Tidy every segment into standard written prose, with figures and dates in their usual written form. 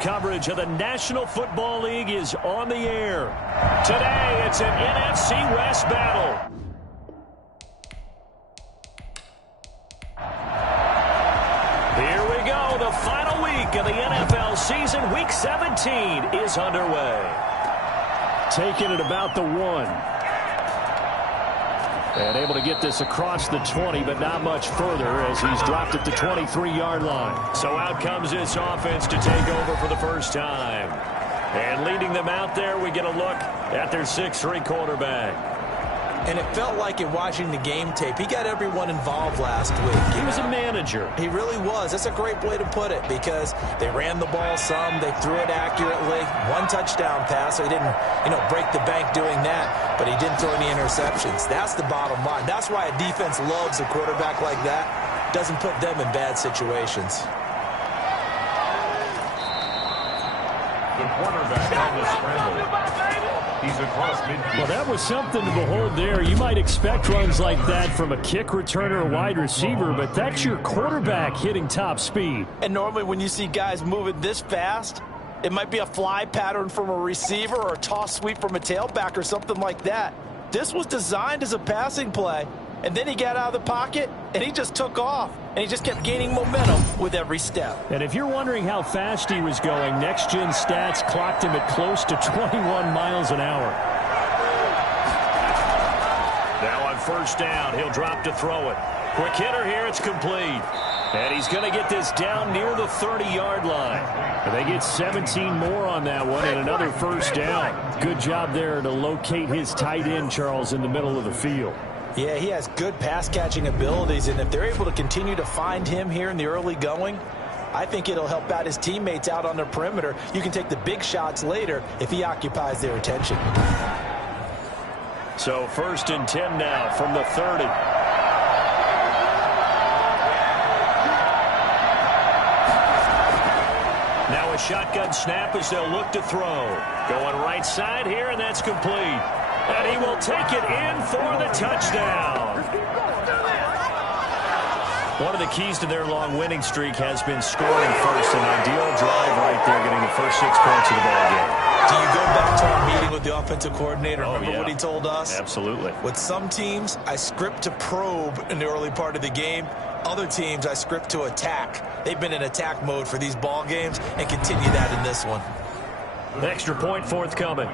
coverage of the National Football League is on the air. Today, it's an NFC West battle. Here we go. The final week of the NFL season. Week 17 is underway. Taking it about the 1. And able to get this across the 20, but not much further as he's dropped at the 23-yard line. So out comes this offense to take over for the first time. And leading them out there, we get a look at their 6'3" quarterback. And it felt like in watching the game tape, he got everyone involved last week. He was a manager. He really was. That's a great way to put it because they ran the ball some. They threw it accurately. 1 touchdown pass, so he didn't, break the bank doing that, but he didn't throw any interceptions. That's the bottom line. That's why a defense loves a quarterback like that. Doesn't put them in bad situations. The quarterback on the scramble. He's across midfield. Well, that was something to behold there. You might expect runs like that from a kick returner or wide receiver, but that's your quarterback hitting top speed. And normally when you see guys moving this fast, it might be a fly pattern from a receiver or a toss sweep from a tailback or something like that. This was designed as a passing play, and then he got out of the pocket, and he just took off. And he just kept gaining momentum with every step. And if you're wondering how fast he was going, next-gen stats clocked him at close to 21 miles an hour. Now on first down, he'll drop to throw it. Quick hitter here, it's complete. And he's going to get this down near the 30-yard line. And they get 17 more on that one and another first down. Good job there to locate his tight end, Charles, in the middle of the field. Yeah, he has good pass-catching abilities, and if they're able to continue to find him here in the early going, I think it'll help out his teammates out on their perimeter. You can take the big shots later if he occupies their attention. So 1st and 10 now from the 30. Now a shotgun snap as they'll look to throw. Going right side here, and that's complete. And he will take it in for the touchdown. One of the keys to their long winning streak has been scoring first. An ideal drive right there, getting the first 6 points of the ball game. Do you go back to our meeting with the offensive coordinator? Remember what he told us? Absolutely. With some teams, I script to probe in the early part of the game. Other teams, I script to attack. They've been in attack mode for these ball games and continue that in this one. Extra point forthcoming.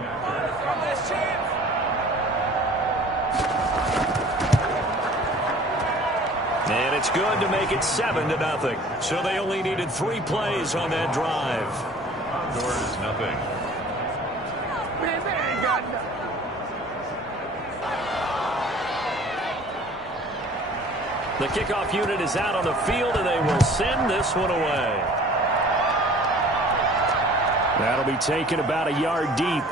And it's good to make it 7-0. So they only needed 3 plays on that drive. Condors, nothing. The kickoff unit is out on the field, and they will send this one away. That'll be taken about a yard deep.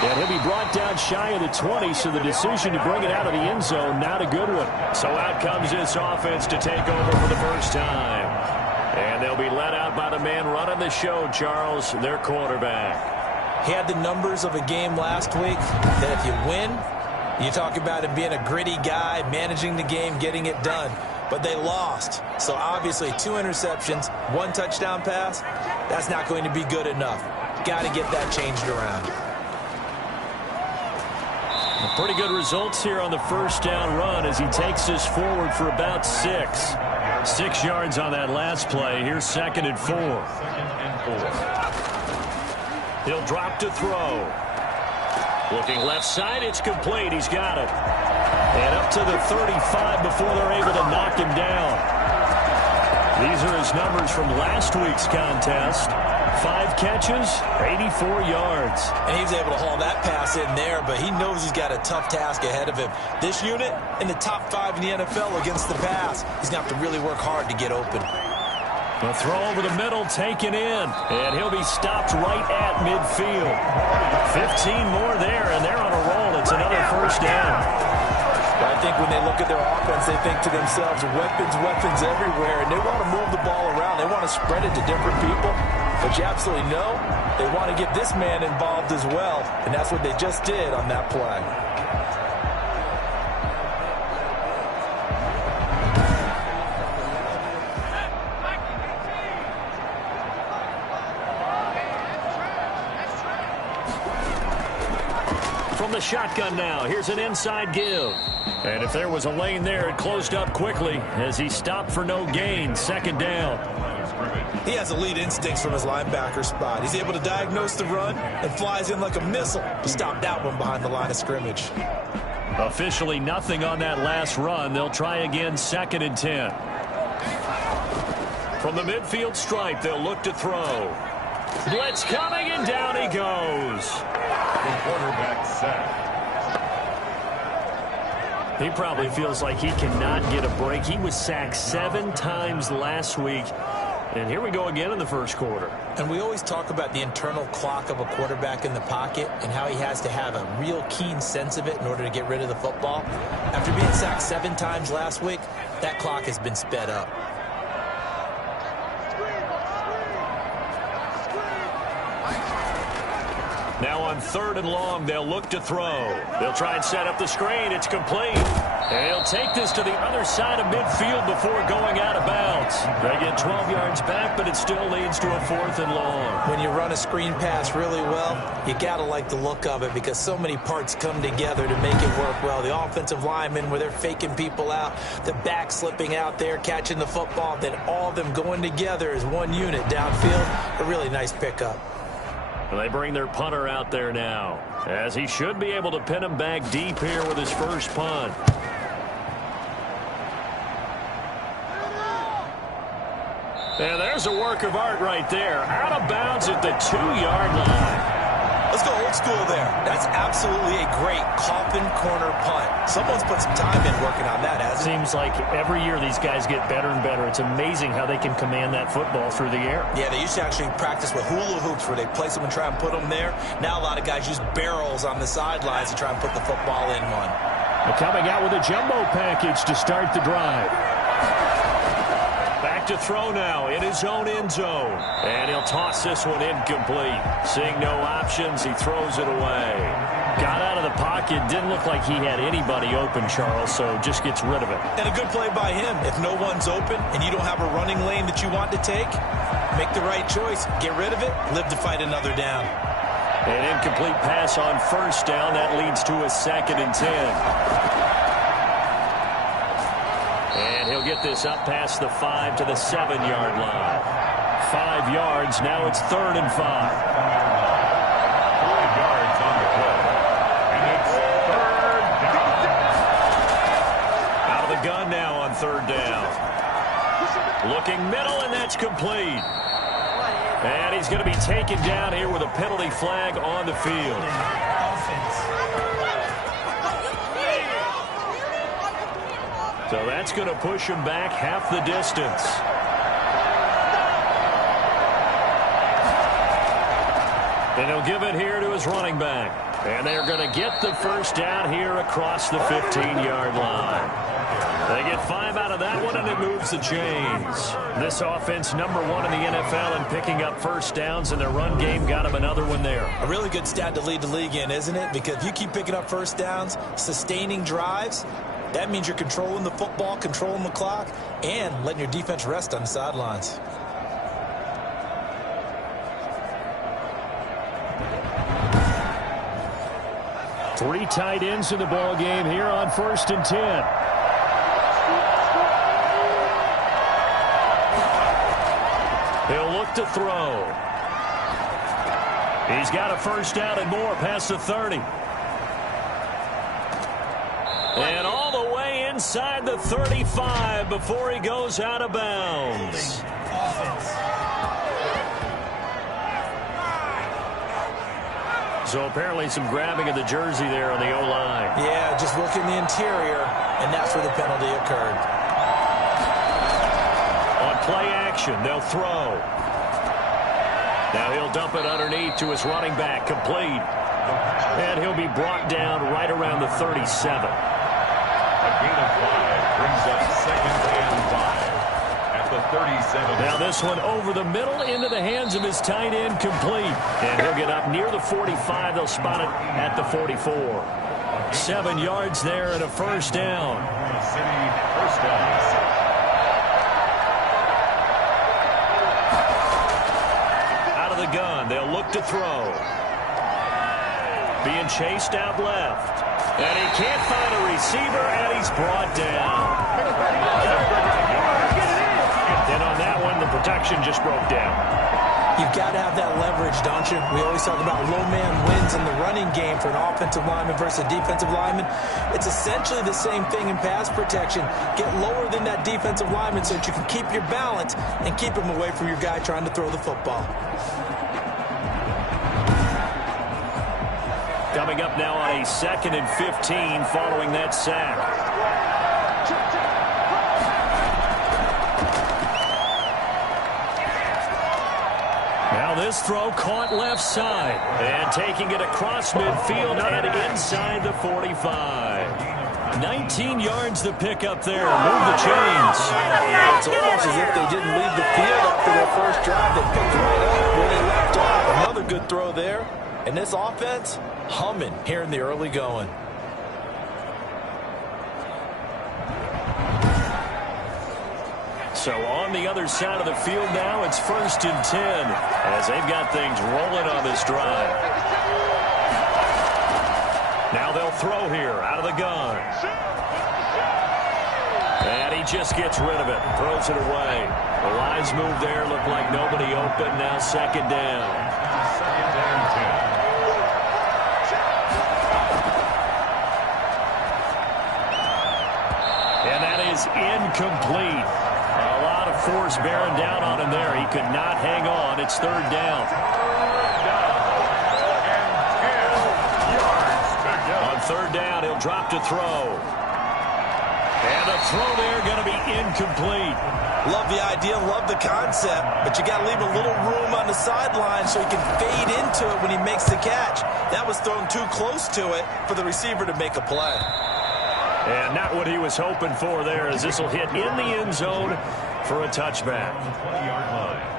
And he'll be brought down shy of the 20, so the decision to bring it out of the end zone, not a good one. So out comes this offense to take over for the first time. And they'll be let out by the man running the show, Charles, their quarterback. He had the numbers of a game last week that if you win, you talk about him being a gritty guy, managing the game, getting it done. But they lost. So obviously 2 interceptions, 1 touchdown pass, that's not going to be good enough. Got to get that changed around. Pretty good results here on the first down run as he takes this forward for about 6. 6 yards on that last play. Here's 2nd and 4. He'll drop to throw. Looking left side, it's complete. He's got it. And up to the 35 before they're able to knock him down. These are his numbers from last week's contest. 5 catches, 84 yards. And he was able to haul that pass in there, but he knows he's got a tough task ahead of him. This unit in the top 5 in the NFL against the pass. He's going to have to really work hard to get open. The throw over the middle taken in, and he'll be stopped right at midfield. 15 more there, and they're on a roll. It's another first down. I think when they look at their offense, they think to themselves, weapons, weapons everywhere, and they want to move the ball around. They want to spread it to different people. But you absolutely know they want to get this man involved as well, and that's what they just did on that play. From the shotgun now, here's an inside give. And if there was a lane there, it closed up quickly as he stopped for no gain. Second down. He has elite instincts from his linebacker spot. He's able to diagnose the run and flies in like a missile to stop that one behind the line of scrimmage. Officially nothing on that last run. They'll try again, 2nd and 10. From the midfield stripe, they'll look to throw. Blitz coming, and down he goes. The quarterback set. He probably feels like he cannot get a break. He was sacked 7 times last week. And here we go again in the first quarter. And we always talk about the internal clock of a quarterback in the pocket and how he has to have a real keen sense of it in order to get rid of the football. After being sacked 7 times last week, that clock has been sped up. Now on 3rd and long, they'll look to throw. They'll try and set up the screen. It's complete. And he'll take this to the other side of midfield before going out of bounds. They get 12 yards back, but it still leads to a 4th and long. When you run a screen pass really well, you got to like the look of it because so many parts come together to make it work well. The offensive linemen, where they're faking people out, the back slipping out there, catching the football, then all of them going together as one unit downfield. A really nice pickup. They bring their punter out there now, as he should be able to pin him back deep here with his first punt. And there's a work of art right there. Out of bounds at the 2-yard line. Let's go old school there. That's absolutely a great coffin corner punt. Someone's put some time in working on that, hasn't it? Seems like every year these guys get better and better. It's amazing how they can command that football through the air. Yeah, they used to actually practice with hula hoops where they place them and try and put them there. Now a lot of guys use barrels on the sidelines to try and put the football in one. Coming out with a jumbo package to start the drive. Back to throw now in his own end zone. And he'll toss this one incomplete. Seeing no options, he throws it away. Got out of the pocket. Didn't look like he had anybody open, Charles, so just gets rid of it. And a good play by him. If no one's open and you don't have a running lane that you want to take, make the right choice. Get rid of it. Live to fight another down. An incomplete pass on 1st down. That leads to a 2nd and 10. And he'll get this up past the 5 to the 7-yard line. 5 yards. Now it's 3rd and 5. 4 yards on the play. And it's 3rd down. Out of the gun now on 3rd down. Looking middle, and that's complete. And he's going to be taken down here with a penalty flag on the field. So that's going to push him back half the distance. And he'll give it here to his running back. And they're going to get the first down here across the 15-yard line. They get 5 out of that one, and it moves the chains. This offense, number 1 in the NFL in picking up first downs, and their run game got him another one there. A really good stat to lead the league in, isn't it? Because if you keep picking up first downs, sustaining drives, that means you're controlling the football, controlling the clock, and letting your defense rest on the sidelines. Three tight ends in the ball game here on 1st and 10. He'll look to throw. He's got a first down and more past the 30. And all the way inside the 35 before he goes out of bounds. So apparently some grabbing of the jersey there on the O-line. Yeah, just working the interior, and that's where the penalty occurred. On play action, they'll throw. Now he'll dump it underneath to his running back, complete. And he'll be brought down right around the 37. A gain of 5 brings up 2nd and 5 at the 37. Now this one over the middle into the hands of his tight end, complete. And he'll get up near the 45. They'll spot it at the 44. 7 yards there and a first down. City first down. Out of the gun, they'll look to throw. being chased out left. And he can't find a receiver, and he's brought down. And on that one, the protection just broke down. You've got to have that leverage, don't you? We always talk about low man wins in the running game for an offensive lineman versus a defensive lineman. It's essentially the same thing in pass protection. Get lower than that defensive lineman so that you can keep your balance and keep him away from your guy trying to throw the football. Coming up now on a 2nd and 15 following that sack. Now this throw caught left side. And taking it across midfield and inside the 45. 19 yards to pick up there. Move the chains. It's almost as if they didn't leave the field after their first drive. They picked right up where they left off. Another good throw there. And this offense, humming here in the early going. So on the other side of the field now, it's 1st and 10 as they've got things rolling on this drive. Now they'll throw here out of the gun. And he just gets rid of it, throws it away. The lines move there, look like nobody open. Now 2nd down. 2nd and 10. And that is incomplete. A lot of force bearing down on him there. He could not hang on. It's 3rd down. On 3rd down, he'll drop to throw. And the throw there going to be incomplete. Love the idea, love the concept, but you got to leave a little room on the sideline so he can fade into it when he makes the catch. That was thrown too close to it for the receiver to make a play. And not what he was hoping for there, as this will hit in the end zone for a touchback. 20-yard line.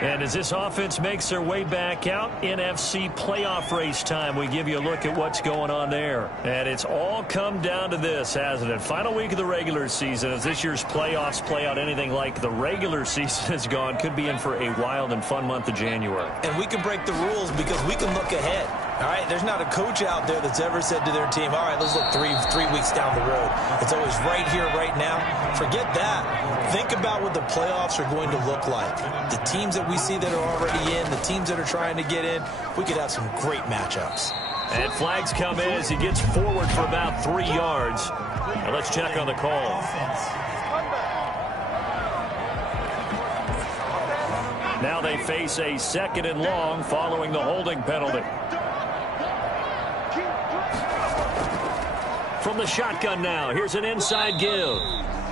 And as this offense makes their way back out, NFC playoff race time, we give you a look at what's going on there. And it's all come down to this, hasn't it? Final week of the regular season, as this year's playoffs play out anything like the regular season has gone, could be in for a wild and fun month of January. And we can break the rules because we can look ahead. All right, there's not a coach out there that's ever said to their team, all right, let's look three weeks down the road. It's always right here, right now. Forget that. Think about what the playoffs are going to look like. The teams that we see that are already in, the teams that are trying to get in, we could have some great matchups. And flags come in as he gets forward for about 3 yards. Now let's check on the call. Now they face a 2nd and long following the holding penalty. From the shotgun now, here's an inside give.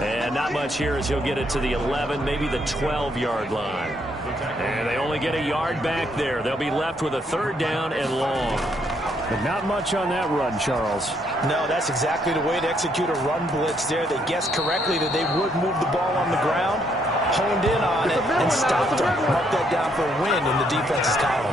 And not much here as he'll get it to the 11, maybe the 12-yard line. And they only get a yard back there. They'll be left with a 3rd down and long. But not much on that run, Charles. No, that's exactly the way to execute a run blitz there. They guessed correctly that they would move the ball on the ground, honed in on it, and stopped them. Mark that down for a win in the defense's column.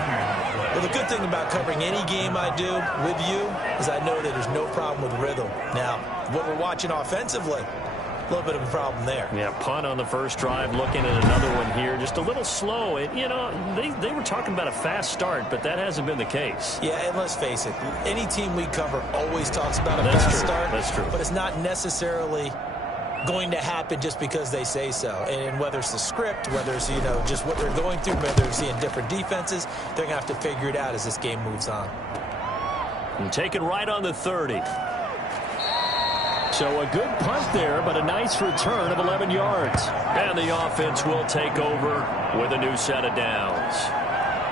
Well, the good thing about covering any game I do with you is I know that there's no problem with rhythm. Now, what we're watching offensively, a little bit of a problem there. Yeah, punt on the first drive, looking at another one here. Just a little slow. You know, they were talking about a fast start, but that hasn't been the case. Yeah, and let's face it, any team we cover always talks about a fast start. That's true. But it's not necessarily going to happen just because they say so. And whether it's the script, whether it's, you know, just what they're going through, whether they're seeing different defenses, they're going to have to figure it out as this game moves on. And taken right on the 30. So a good punt there, but a nice return of 11 yards. And the offense will take over with a new set of downs.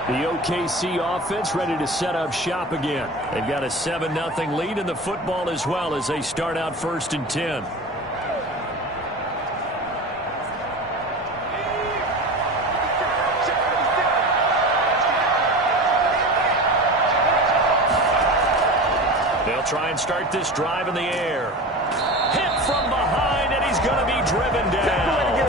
The OKC offense ready to set up shop again. They've got a 7-0 lead in the football as well as they start out 1st and 10. They'll try and start this drive in the air. Hit from behind, and he's going to be driven down.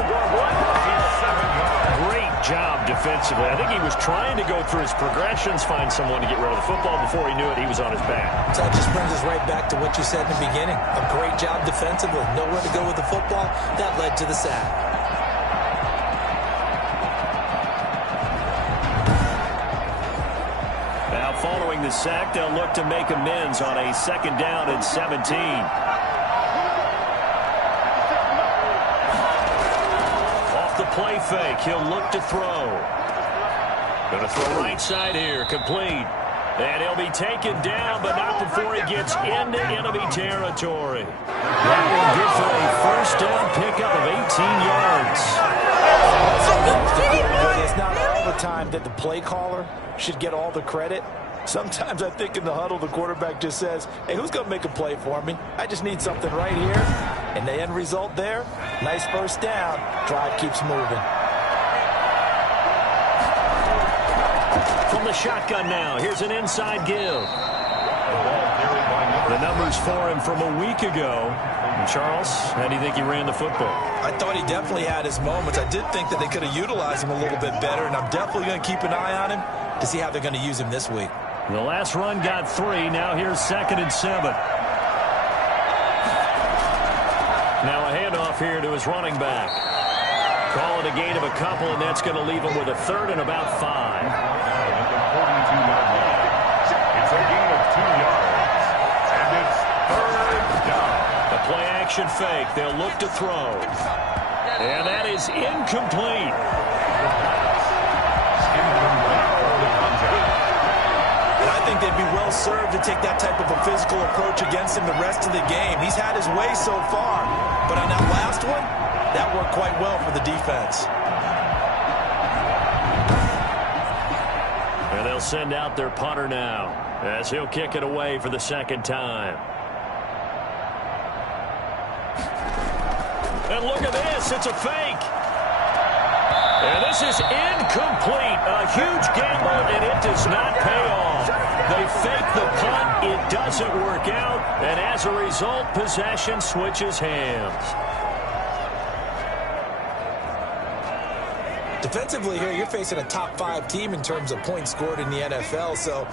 Great job defensively. I think he was trying to go through his progressions, find someone to get rid of the football. Before he knew it, he was on his back. So that just brings us right back to what you said in the beginning. A great job defensively. Nowhere to go with the football. That led to the sack. Now following the sack, they'll look to make amends on a 2nd down and 17. Off the play fake, he'll look to throw. Going to throw right side here, complete. And he'll be taken down, but not before he gets into enemy territory. That will good for a 1st down pickup of 18 yards. It's not all the time that the play caller should get all the credit. Sometimes I think in the huddle, the quarterback just says, hey, who's going to make a play for me? I just need something right here. And the end result there, nice 1st down. Drive keeps moving. From the shotgun now, here's an inside give. The numbers for him from a week ago. And Charles, how do you think he ran the football? I thought he definitely had his moments. I did think that they could have utilized him a little bit better, and I'm definitely going to keep an eye on him to see how they're going to use him this week. The last run got 3. Now here's 2nd and 7. Now a handoff here to his running back. Call it a gain of a couple, and that's going to leave him with a 3rd and about 5. It's a gain of 2 yards, and it's 3rd down. The play action fake. They'll look to throw. And that is incomplete. And I think they'd be well served to take that type of a physical approach against him the rest of the game. He's had his way so far, but on that last one, that worked quite well for the defense. And they'll send out their punter now as he'll kick it away for the 2nd time. And look at this. It's a fake. And this is incomplete. A huge gamble, and it does not pay off. They fake the punt. It doesn't work out. And as a result, possession switches hands. Defensively here, you're facing a top 5 team in terms of points scored in the NFL. So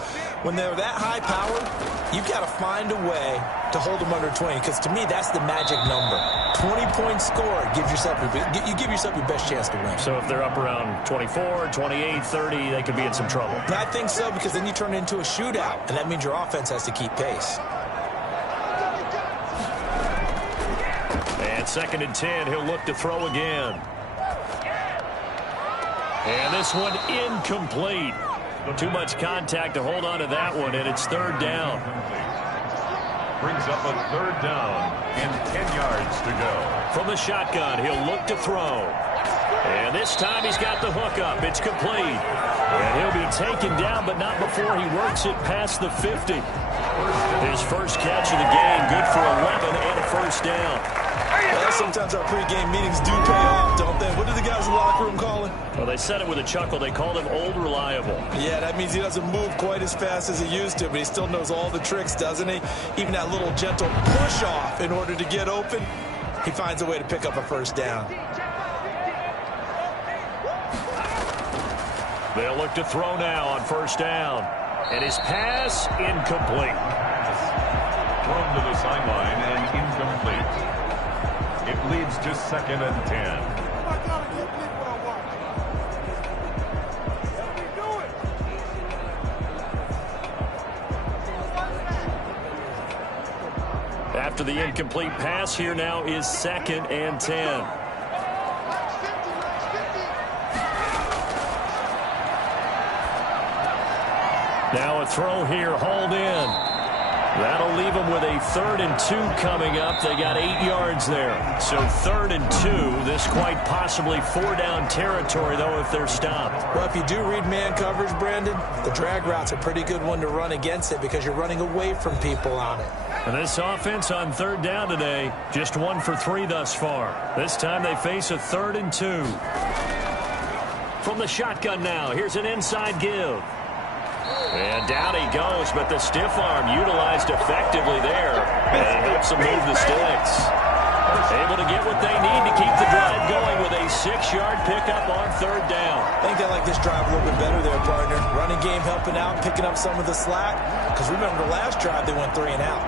when they're that high powered, you've got to find a way to hold them under 20. Because to me, that's the magic number. 20 points scored gives yourself you give yourself your best chance to win. So if they're up around 24, 28, 30, they could be in some trouble. And I think so, because then you turn it into a shootout, and that means your offense has to keep pace. And 2nd and 10, he'll look to throw again. And this one incomplete. Too much contact to hold on to that one, and it's 3rd down. Brings up a 3rd down and 10 yards to go. From the shotgun, he'll look to throw. And this time he's got the hook up. It's complete. And he'll be taken down, but not before he works it past the 50. His first catch of the game, good for 11 and a 1st down. Well, sometimes our pregame meetings do pay off, don't they? What do the guys in the locker room call him? Well, they said it with a chuckle. They called him Old Reliable. Yeah, that means he doesn't move quite as fast as he used to, but he still knows all the tricks, doesn't he? Even that little gentle push-off in order to get open, he finds a way to pick up a 1st down. They'll look to throw now on 1st down. And his pass, incomplete. Thrown to the sideline and incomplete. It leads to 2nd and 10. After the incomplete pass, here now is 2nd and 10. Now a throw here, hauled in. That'll leave them with a 3rd and 2 coming up. They got 8 yards there. So 3rd and 2. This quite possibly 4-down territory, though, if they're stopped. Well, if you do read man coverage, Brandon, the drag route's a pretty good one to run against it because you're running away from people on it. And this offense on 3rd down today, just 1 for 3 thus far. This time they face a 3rd and 2. From the shotgun now, here's an inside give. And down he goes, but the stiff arm utilized effectively there. And it helps them move the sticks. Able to get what they need to keep the drive going with a 6-yard pickup on 3rd down. I think they like this drive a little bit better there, partner. Running game helping out, picking up some of the slack. Because remember, the last drive they went 3 and out.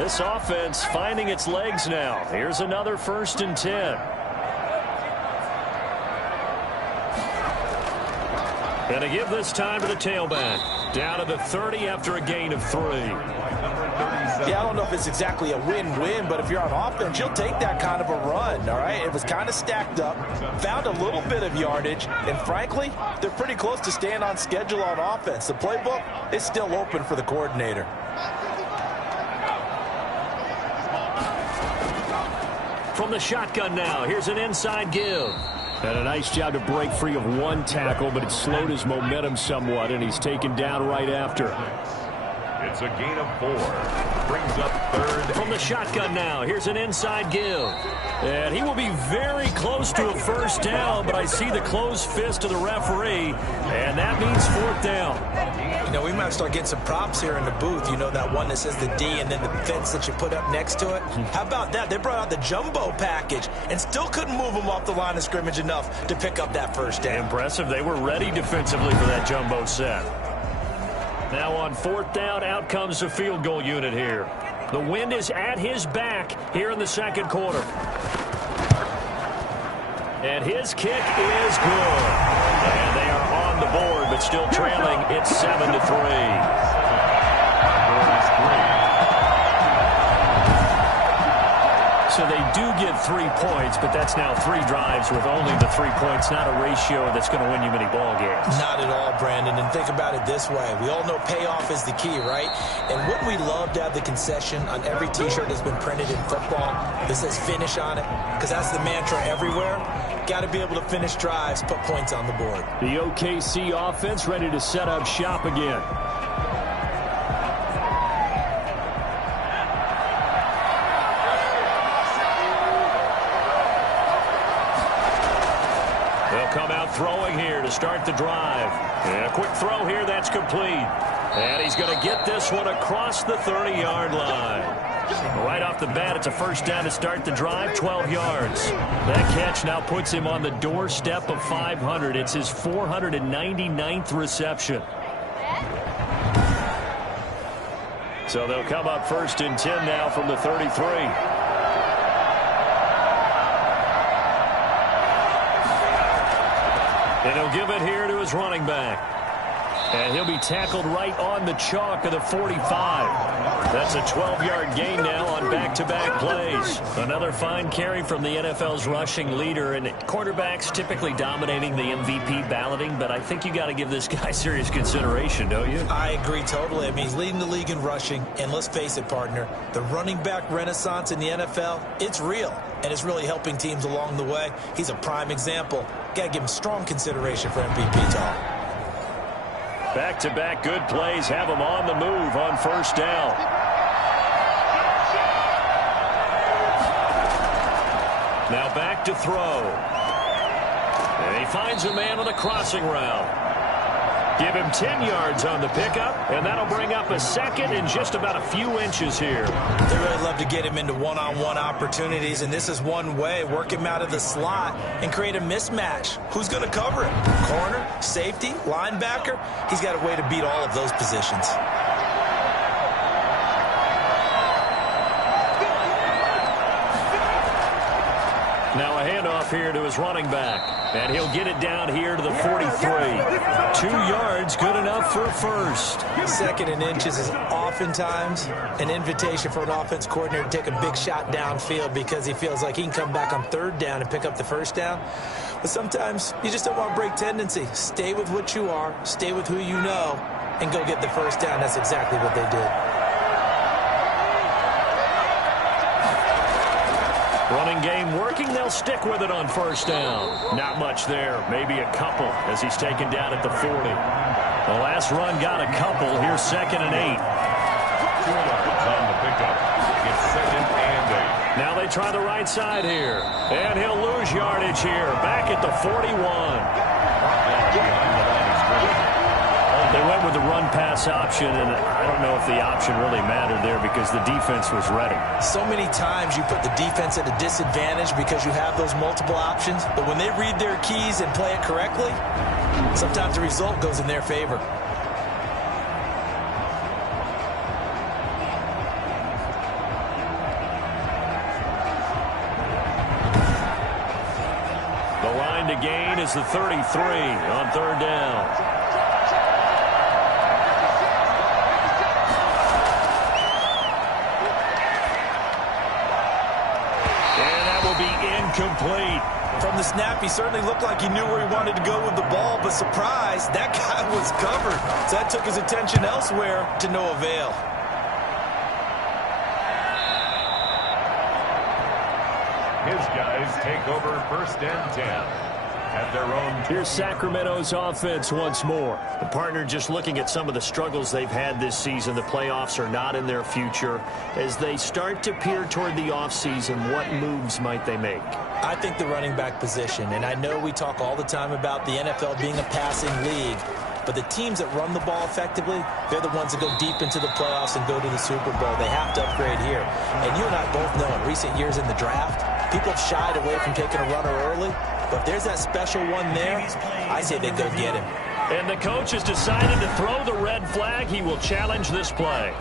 This offense finding its legs now. Here's another 1st and 10. And to give this time to the tailback. Down to the 30 after a gain of 3. Yeah, I don't know if it's exactly a win-win, but if you're on offense, you'll take that kind of a run, all right? It was kind of stacked up, found a little bit of yardage, and frankly, they're pretty close to staying on schedule on offense. The playbook is still open for the coordinator. From the shotgun now, here's an inside give. And a nice job to break free of one tackle, but it slowed his momentum somewhat, and he's taken down right after. It's a gain of 4. Brings up 3rd. From the shotgun now, here's an inside give. And he will be very close to a 1st down, but I see the closed fist of the referee, and that means 4th down. You know, we might start getting some props here in the booth. You know, that one that says the D and then the fence that you put up next to it? How about that? They brought out the jumbo package and still couldn't move them off the line of scrimmage enough to pick up that 1st down. Impressive. They were ready defensively for that jumbo set. Now on 4th down, out comes the field goal unit here. The wind is at his back here in the 2nd quarter. And his kick is good. And they are on the board, but still trailing. It's 7-3. So they do get 3 points, but that's now 3 drives with only the 3 points, not a ratio that's going to win you many ball games. Not at all, Brandon. And think about it this way. We all know payoff is the key, right? And wouldn't we love to have the concession on every T-shirt that's been printed in football that says finish on it? Because that's the mantra everywhere. Got to be able to finish drives, put points on the board. The OKC offense ready to set up shop again. Come out throwing here to start the drive. And a quick throw here, that's complete. And he's going to get this one across the 30-yard line. Right off the bat, it's a 1st down to start the drive, 12 yards. That catch now puts him on the doorstep of 500. It's his 499th reception. So they'll come up 1st and 10 now from the 33. And he'll give it here to his running back. And he'll be tackled right on the chalk of the 45. That's a 12-yard gain now on back-to-back plays. Another fine carry from the NFL's rushing leader. And quarterbacks typically dominating the MVP balloting, but I think you got to give this guy serious consideration, don't you? I agree totally. I mean, he's leading the league in rushing. And let's face it, partner, the running back renaissance in the NFL, it's real. And it's really helping teams along the way. He's a prime example. Got to give him strong consideration for MVP talk. Back-to-back good plays have him on the move on 1st down. Now back to throw. And he finds a man on the crossing route. Give him 10 yards on the pickup, and that'll bring up a 2nd and just about a few inches here. They really love to get him into one-on-one opportunities, and this is one way. Work him out of the slot and create a mismatch. Who's going to cover him? Corner, safety, linebacker? He's got a way to beat all of those positions. Now a handoff here to his running back. And he'll get it down here to the 43. 2 yards, good enough for a 1st. 2nd and inches is oftentimes an invitation for an offense coordinator to take a big shot downfield because he feels like he can come back on 3rd down and pick up the 1st down. But sometimes you just don't want to break tendency. Stay with what you are, stay with who you know, and go get the 1st down. That's exactly what they did. Running game working. They'll stick with it on 1st down. Not much there. Maybe a couple as he's taken down at the 40. The last run got a couple. Here's 2nd and 8. 2 yards on the pickup. It's 2nd and 8. Now they try the right side here. And he'll lose yardage here. Back at the 41. They went with the run-pass option, and I don't know if the option really mattered there because the defense was ready. So many times you put the defense at a disadvantage because you have those multiple options, but when they read their keys and play it correctly, sometimes the result goes in their favor. to gain is the 33 on third down. And that will be incomplete. From the snap, he certainly looked like he knew where he wanted to go with the ball, but surprise, that guy was covered. So that took his attention elsewhere to no avail. His guys take over 1st and 10 at their own. Here's Sacramento's offense once more. The partner just looking at some of the struggles they've had this season. The playoffs are not in their future. As they start to peer toward the offseason, what moves might they make? I think the running back position, and I know we talk all the time about the NFL being a passing league, but the teams that run the ball effectively, they're the ones that go deep into the playoffs and go to the Super Bowl. They have to upgrade here. And you and I both know in recent years in the draft, people have shied away from taking a runner early, but if there's that special one there, I say they go get him. And the coach has decided to throw the red flag. He will challenge this play.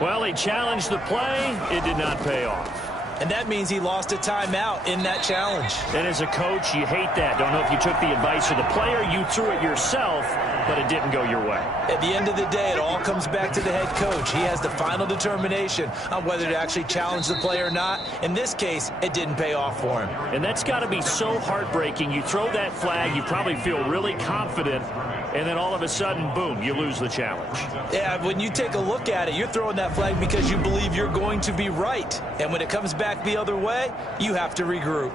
Well, he challenged the play. It did not pay off. And that means he lost a timeout in that challenge. And as a coach, you hate that. Don't know if you took the advice of the player, you threw it yourself, but it didn't go your way. At the end of the day, it all comes back to the head coach. He has the final determination on whether to actually challenge the play or not. In this case, it didn't pay off for him. And that's got to be so heartbreaking. You throw that flag, you probably feel really confident, and then all of a sudden, boom, you lose the challenge. Yeah, when you take a look at it, you're throwing that flag because you believe you're going to be right. And when it comes back the other way, you have to regroup.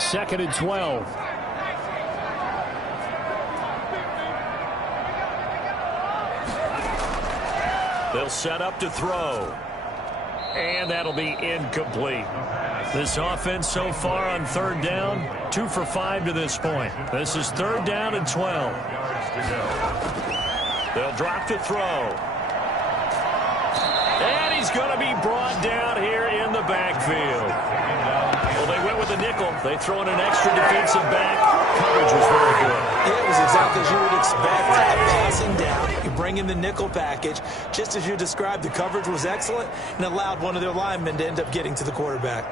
Second and 12. They'll set up to throw. And that'll be incomplete. This offense so far on third down, 2 for 5 to this point. This is third down and 12. They'll drop to throw. And he's going to be brought down here in the backfield. Well, they went with the nickel. They throw in an extra defensive back. Coverage was very good. Yeah, it was exactly as you would expect. Passing down, you bring in the nickel package. Just as you described, the coverage was excellent and allowed one of their linemen to end up getting to the quarterback.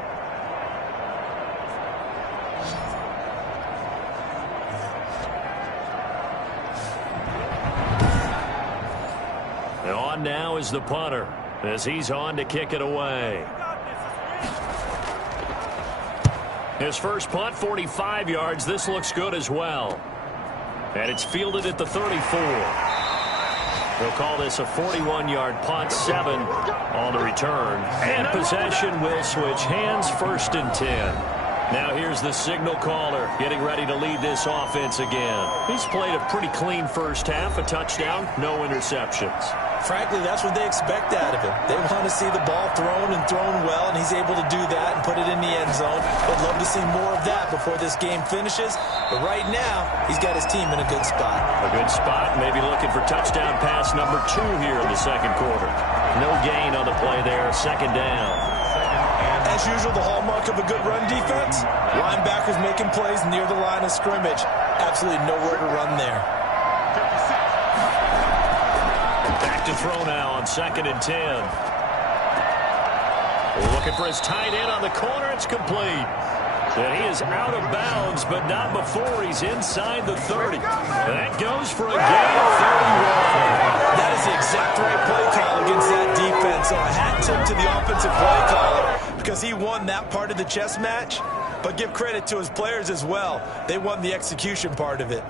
And on now is the punter as he's on to kick it away. His first punt, 45 yards. This looks good as well. And it's fielded at the 34. They'll call this a 41-yard punt, 7 on the return. And possession will switch hands, 1st and 10. Now here's the signal caller getting ready to lead this offense again. He's played a pretty clean first half, a touchdown, no interceptions. Frankly, that's what they expect out of him. They want to see the ball thrown and thrown well, and he's able to do that and put it in the end zone. They'd love to see more of that before this game finishes. But right now, he's got his team in a good spot. A good spot, maybe looking for touchdown pass number 2 here in the second quarter. No gain on the play there, second down. As usual, the hallmark of a good run defense, linebackers making plays near the line of scrimmage. Absolutely nowhere to run there. Back to throw now on 2nd and 10. Looking for his tight end on the corner. It's complete. And he is out of bounds, but not before he's inside the 30. That goes for a gain of 31. That is the exact right play call against that defense. So a hat tip to the offensive play caller because he won that part of the chess match. But give credit to his players as well. They won the execution part of it.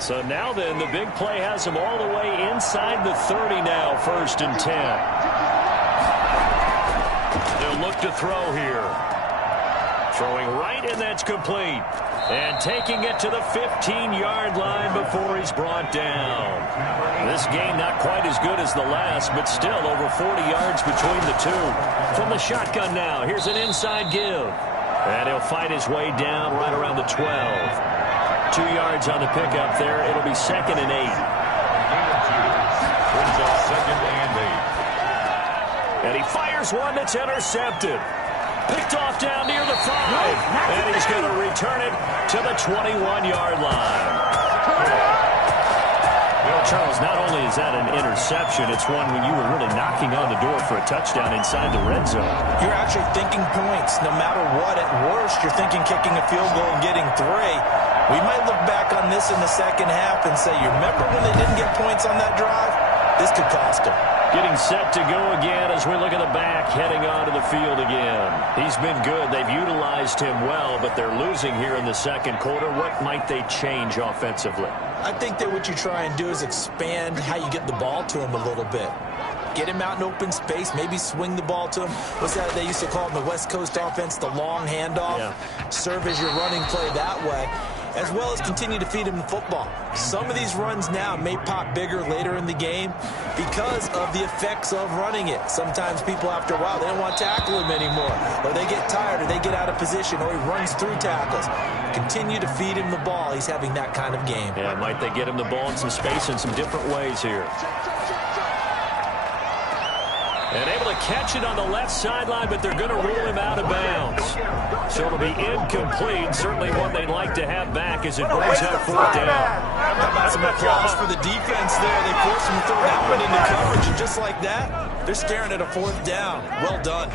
So now then, the big play has him all the way inside the 30 now, 1st and 10. They'll look to throw here. Throwing right, and that's complete. And taking it to the 15-yard line before he's brought down. This game not quite as good as the last, but still over 40 yards between the two. From the shotgun now, here's an inside give. And he'll fight his way down right around the 12. 2 yards on the pickup there. It'll be 2nd and 8. Brings up 2nd and 8. And he fires one that's intercepted. Picked off down near the 5. And he's going to return it to the 21-yard line. Well, Charles, not only is that an interception, it's one when you were really knocking on the door for a touchdown inside the red zone. You're actually thinking points. No matter what, at worst, you're thinking kicking a field goal and getting 3. We might look back on this in the second half and say, you remember when they didn't get points on that drive? This could cost them. Getting set to go again as we look at the back, heading onto the field again. He's been good. They've utilized him well, but they're losing here in the second quarter. What might they change offensively? I think that what you try and do is expand how you get the ball to him a little bit. Get him out in open space, maybe swing the ball to him. What's that they used to call in the West Coast offense, the long handoff? Yeah. Serve as your running play that way, as well as continue to feed him the football. Some of these runs now may pop bigger later in the game because of the effects of running it. Sometimes people, after a while, they don't want to tackle him anymore, or they get tired, or they get out of position, or he runs through tackles. Continue to feed him the ball. He's having that kind of game. Yeah, might they get him the ball in some space in some different ways here. And able to catch it on the left sideline, but they're going to rule him out of bounds. So it'll be incomplete. Certainly one they'd like to have back as it brings up 4th down. How about some applause for the defense there? They forced him to throw that one into coverage, and just like that, they're staring at a 4th down. Well done.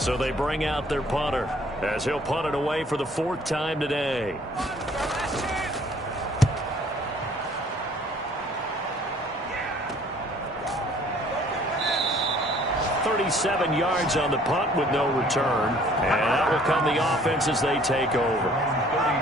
So they bring out their punter as he'll punt it away for the 4th time today. 37 yards on the punt with no return. And that will come the offense as they take over.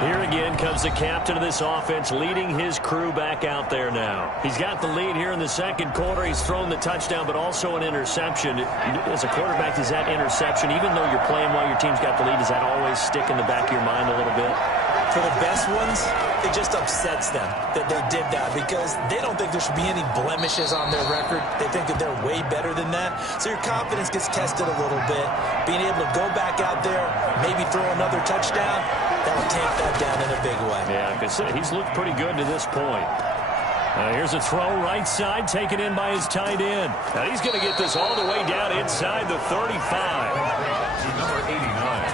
Here again comes the captain of this offense leading his crew back out there now. He's got the lead here in the second quarter. He's thrown the touchdown, but also an interception. As a quarterback, does that interception, even though you're playing while your team's got the lead, does that always stick in the back of your mind a little bit? For the best ones, it just upsets them that they did that because they don't think there should be any blemishes on their record. They think that they're way better than that. So your confidence gets tested a little bit. Being able to go back out there, maybe throw another touchdown, that'll tamp that down in a big way. Yeah, because he's looked pretty good to this point. Here's a throw right side, taken in by his tight end. Now he's going to get this all the way down inside the 35. Number 89.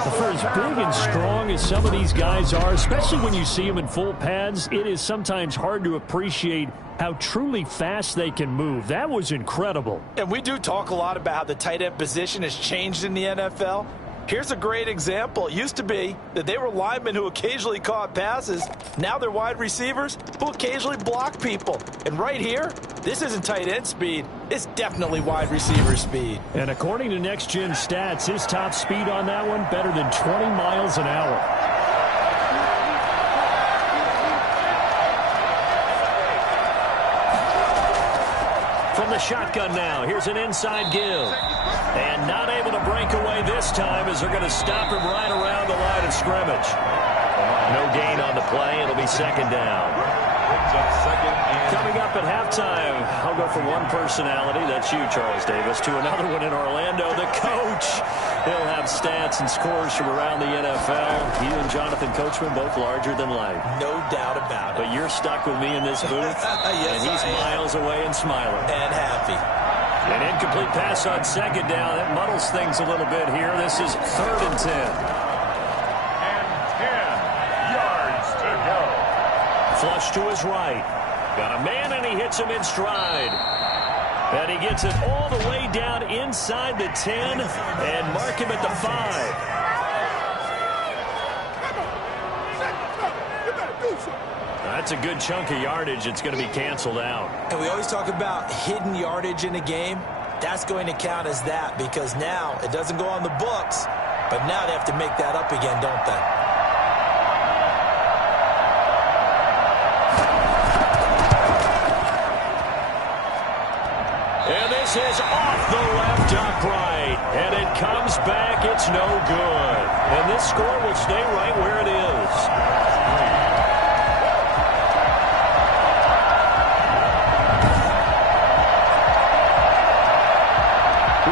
For as big and strong as some of these guys are, especially when you see them in full pads, it is sometimes hard to appreciate how truly fast they can move. That was incredible. And we do talk a lot about how the tight end position has changed in the NFL. Here's a great example. It used to be that they were linemen who occasionally caught passes. Now they're wide receivers who occasionally block people. And right here, this isn't tight end speed. It's definitely wide receiver speed. And according to Next Gen Stats, his top speed on that one, better than 20 miles an hour. From the shotgun now, here's an inside give. And not able to break away this time as they're going to stop him right around the line of scrimmage. No gain on the play. It'll be 2nd down. Coming up at halftime, I'll go from one personality, that's you, Charles Davis, to another one in Orlando, the coach. He'll have stats and scores from around the NFL. You and Jonathan Coachman, both larger than life. No doubt about it. But you're stuck with me in this booth, yes, and he's miles away and smiling. And happy. An incomplete pass on 2nd down. That muddles things a little bit here. This is 3rd and 10. And 10 yards to go. Flush to his right. Got a man, and he hits him in stride. And he gets it all the way down inside the 10 and mark him at the 5. That's a good chunk of yardage. It's going to be canceled out. And we always talk about hidden yardage in a game. That's going to count as that because now it doesn't go on the books, but now they have to make that up again, don't they? And this This is off the left upright, and it comes back. It's no good. And this score will stay right where it is.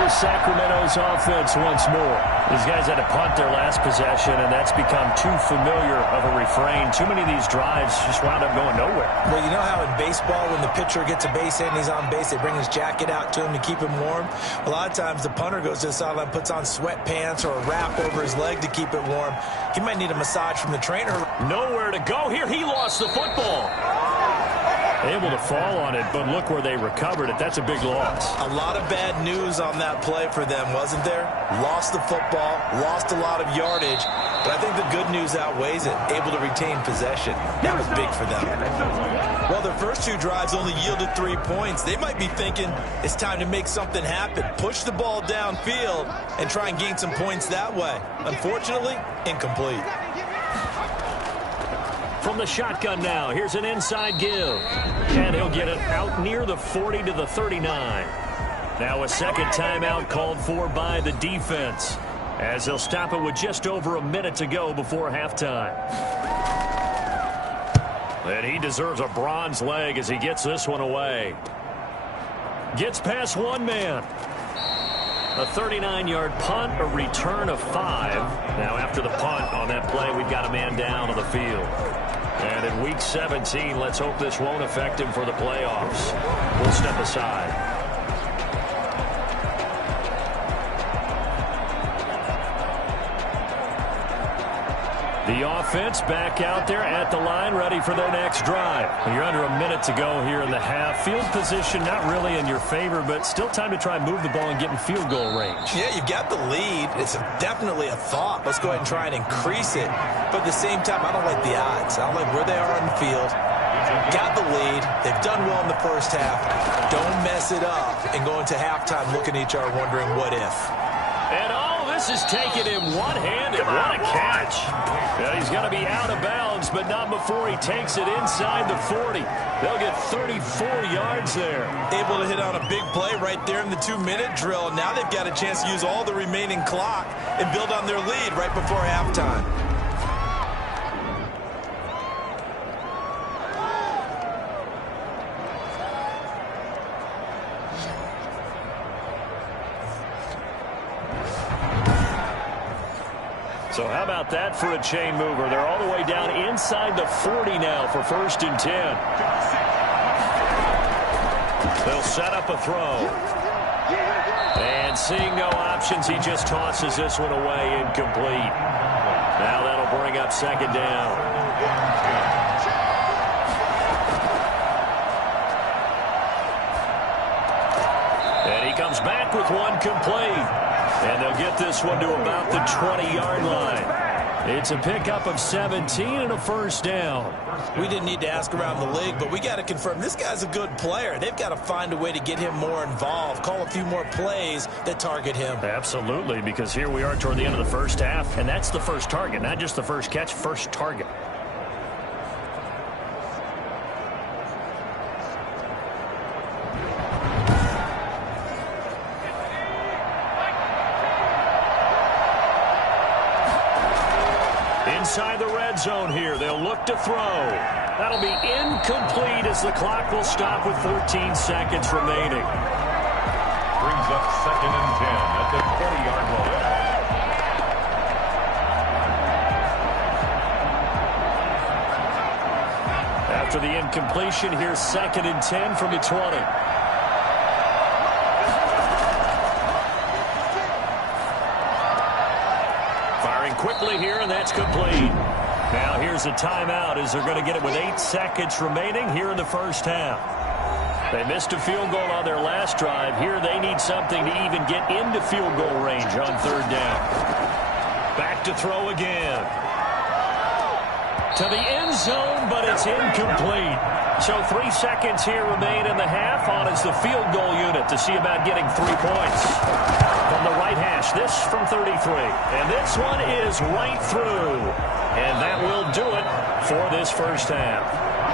Sacramento's offense once more. These guys had to punt their last possession, and that's become too familiar of a refrain. Too many of these drives just wound up going nowhere. Well, you know how in baseball when the pitcher gets a base hit and he's on base, they bring his jacket out to him to keep him warm? A lot of times the punter goes to the sideline, puts on sweatpants or a wrap over his leg to keep it warm. He might need a massage from the trainer. Nowhere to go here. He lost the football. Able to fall on it, but look where they recovered it. That's a big loss. A lot of bad news on that play for them, wasn't there? Lost the football, lost a lot of yardage, but I think the good news outweighs it. Able to retain possession. That was big for them. Well, their first two drives only yielded 3 points. They might be thinking it's time to make something happen. Push the ball downfield and try and gain some points that way. Unfortunately, incomplete. From the shotgun now, here's an inside give. And he'll get it out near the 40 to the 39. Now a second timeout called for by the defense, as they'll stop it with just over a minute to go before halftime. And he deserves a bronze leg as he gets this one away. Gets past one man. A 39-yard punt, a return of 5. Now after the punt on that play, we've got a man down on the field. And in Week 17, let's hope this won't affect him for the playoffs. We'll step aside. The offense back out there at the line, ready for their next drive. You're under a minute to go here in the half. Field position not really in your favor, but still time to try and move the ball and get in field goal range. Yeah, you've got the lead. It's definitely a thought. Let's go ahead and try and increase it. But at the same time, I don't like the odds. I don't like where they are on the field. Got the lead. They've done well in the first half. Don't mess it up and go into halftime looking at each other wondering what if. And this is taking him one-handed. What a catch. Yeah, he's going to be out of bounds, but not before he takes it inside the 40. They'll get 34 yards there. Able to hit on a big play right there in the 2-minute drill. Now they've got a chance to use all the remaining clock and build on their lead right before halftime. So how about that for a chain mover? They're all the way down inside the 40 now for 1st and 10. They'll set up a throw. And seeing no options, he just tosses this one away, incomplete. Now that'll bring up 2nd down. And he comes back with one complete. And they'll get this one to about the 20-yard line. It's a pickup of 17 and a 1st down. We didn't need to ask around the league, but we got to confirm this guy's a good player. They've got to find a way to get him more involved, call a few more plays that target him. Absolutely, because here we are toward the end of the first half, and that's the first target, not just the first catch, first target. Inside the red zone here, they'll look to throw. That'll be incomplete as the clock will stop with 14 seconds remaining. Brings up 2nd and 10 at the 20-yard line. After the incompletion, here's 2nd and 10 from the 20. Quickly here, and that's complete. Now here's a timeout as they're going to get it with 8 seconds remaining here in the first half. They missed a field goal on their last drive. Here they need something to even get into field goal range on 3rd down. Back to throw again. To the end zone, but it's incomplete. So 3 seconds here remain in the half on as the field goal unit to see about getting 3 points. From the right hash, this from 33. And this one is right through. And that will do it for this first half.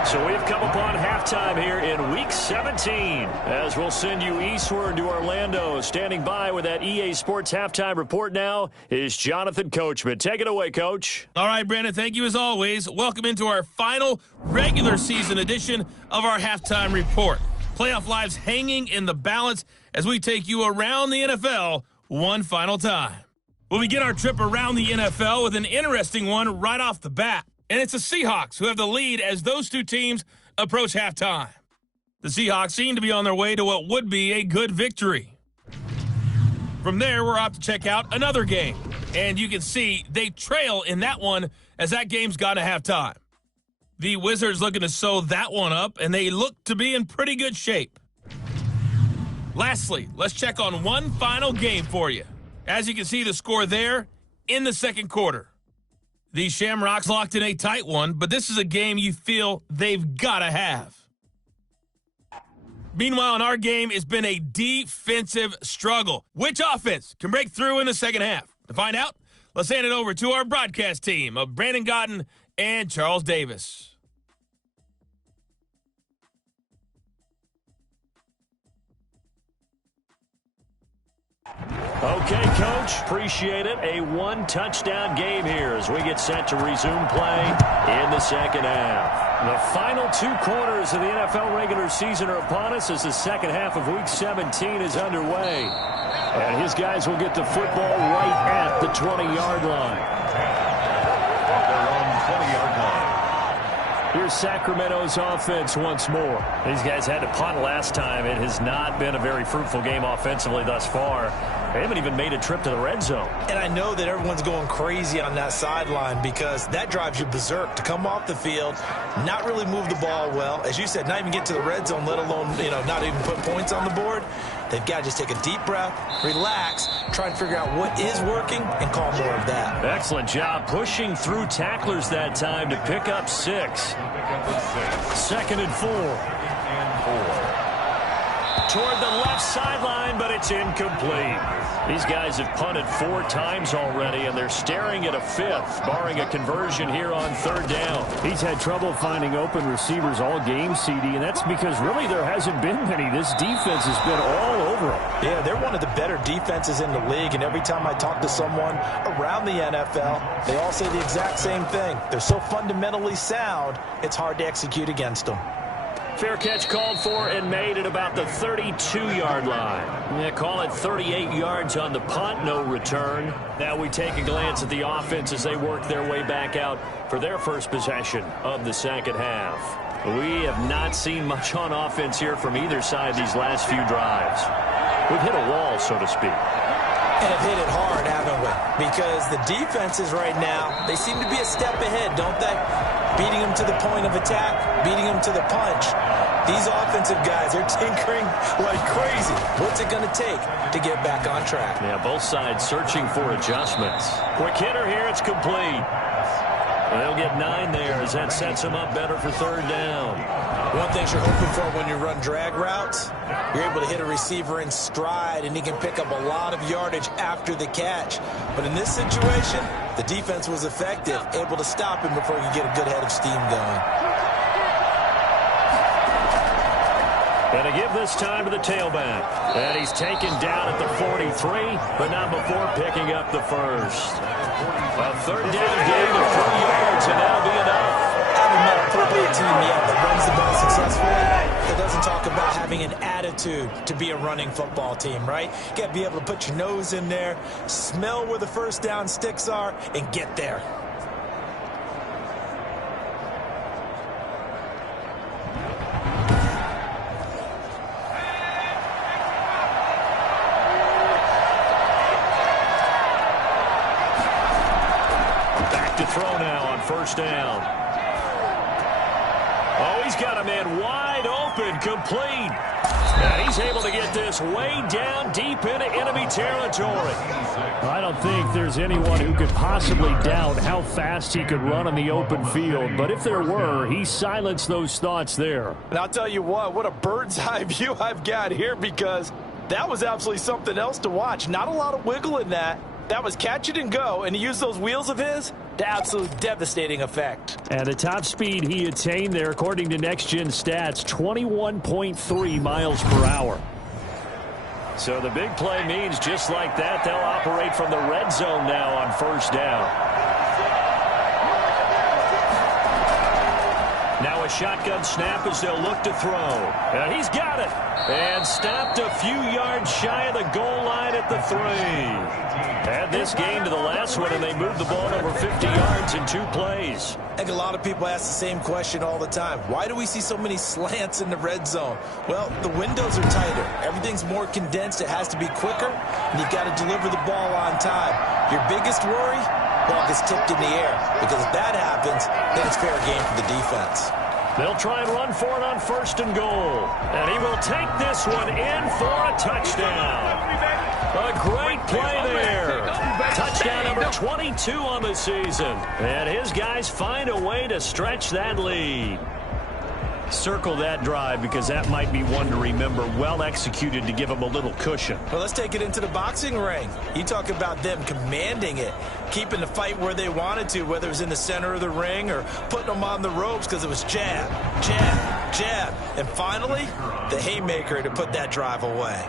So we've come upon halftime here in Week 17 as we'll send you eastward to Orlando. Standing by with that EA Sports halftime report now is Jonathan Coachman. Take it away, Coach. All right, Brandon, thank you as always. Welcome into our final regular season edition of our halftime report. Playoff lives hanging in the balance as we take you around the NFL one final time. We'll begin our trip around the NFL with an interesting one right off the bat. And it's the Seahawks who have the lead as those two teams approach halftime. The Seahawks seem to be on their way to what would be a good victory. From there, we're off to check out another game. And you can see they trail in that one as that game's gone to halftime. The Wizards looking to sew that one up, and they look to be in pretty good shape. Lastly, let's check on one final game for you. As you can see the score there in the second quarter. The Shamrocks locked in a tight one, but this is a game you feel they've got to have. Meanwhile, in our game, it's been a defensive struggle. Which offense can break through in the second half? To find out, let's hand it over to our broadcast team of Brandon Gotten and Charles Davis. Okay, Coach, appreciate it. A one-touchdown game here as we get set to resume play in the second half. The final two quarters of the NFL regular season are upon us as the second half of Week 17 is underway. And his guys will get the football right at the 20-yard line. Their own 20-yard line. Here's Sacramento's offense once more. These guys had to punt last time. It has not been a very fruitful game offensively thus far. They haven't even made a trip to the red zone. And I know that everyone's going crazy on that sideline because that drives you berserk to come off the field, not really move the ball well. As you said, not even get to the red zone, let alone, not even put points on the board. They've got to just take a deep breath, relax, try and figure out what is working, and call more of that. Excellent job pushing through tacklers that time to pick up 6. Second and 4. Toward the left sideline, but it's incomplete. These guys have punted 4 times already, and they're staring at a 5th, barring a conversion here on third down. He's had trouble finding open receivers all game, CD, and that's because really there hasn't been many. This defense has been all over them. Yeah, they're one of the better defenses in the league, and every time I talk to someone around the NFL, they all say the exact same thing. They're so fundamentally sound, it's hard to execute against them. Fair catch called for and made at about the 32-yard line. Yeah, call it 38 yards on the punt, no return. Now we take a glance at the offense as they work their way back out for their first possession of the second half. We have not seen much on offense here from either side these last few drives. We've hit a wall, so to speak. And have hit it hard, haven't we? Because the defenses right now, they seem to be a step ahead, don't they? Beating them to the point of attack, beating them to the punch. These offensive guys are tinkering like crazy. What's it going to take to get back on track? Yeah, both sides searching for adjustments. Quick hitter here, it's complete. They'll get 9 there as that sets them up better for third down. One thing you're hoping for when you run drag routes, you're able to hit a receiver in stride, and he can pick up a lot of yardage after the catch. But in this situation, the defense was effective, able to stop him before he could get a good head of steam going. And to give this time to the tailback. And he's taken down at the 43, but not before picking up the first. A third down gain of 3 yards, and that'll be enough. I haven't met a football team yet that runs the ball successfully that doesn't talk about having an attitude to be a running football team, right? You got to be able to put your nose in there, smell where the first down sticks are, and get there. To throw now on first down. Oh, he's got a man wide open, complete. And he's able to get this way down deep into enemy territory. I don't think there's anyone who could possibly doubt how fast he could run on the open field. But if there were, he silenced those thoughts there. And I'll tell you what a bird's eye view I've got here, because that was absolutely something else to watch. Not a lot of wiggle in that. That was catch it and go, and he used those wheels of his to absolute devastating effect. And the top speed he attained there, according to Next Gen Stats, 21.3 miles per hour. So the big play means just like that, they'll operate from the red zone now on first down. Now a shotgun snap as they'll look to throw. And he's got it. And stopped a few yards shy of the goal line at the 3. Add this game to the last one, and they moved the ball over 50 yards in 2 plays. I think a lot of people ask the same question all the time. Why do we see so many slants in the red zone? Well, the windows are tighter. Everything's more condensed. It has to be quicker, and you've got to deliver the ball on time. Your biggest worry? Ball gets tipped in the air, because if that happens, then it's fair game for the defense. They'll try and run for it on first and goal. And he will take this one in for a touchdown. A great play there. Touchdown number 22 on the season. And his guys find a way to stretch that lead. Circle that drive because that might be one to remember. Well executed to give him a little cushion. Well, let's take it into the boxing ring. You talk about them commanding it, keeping the fight where they wanted to, whether it was in the center of the ring or putting them on the ropes because it was jab, jab, jab. And finally, the haymaker to put that drive away.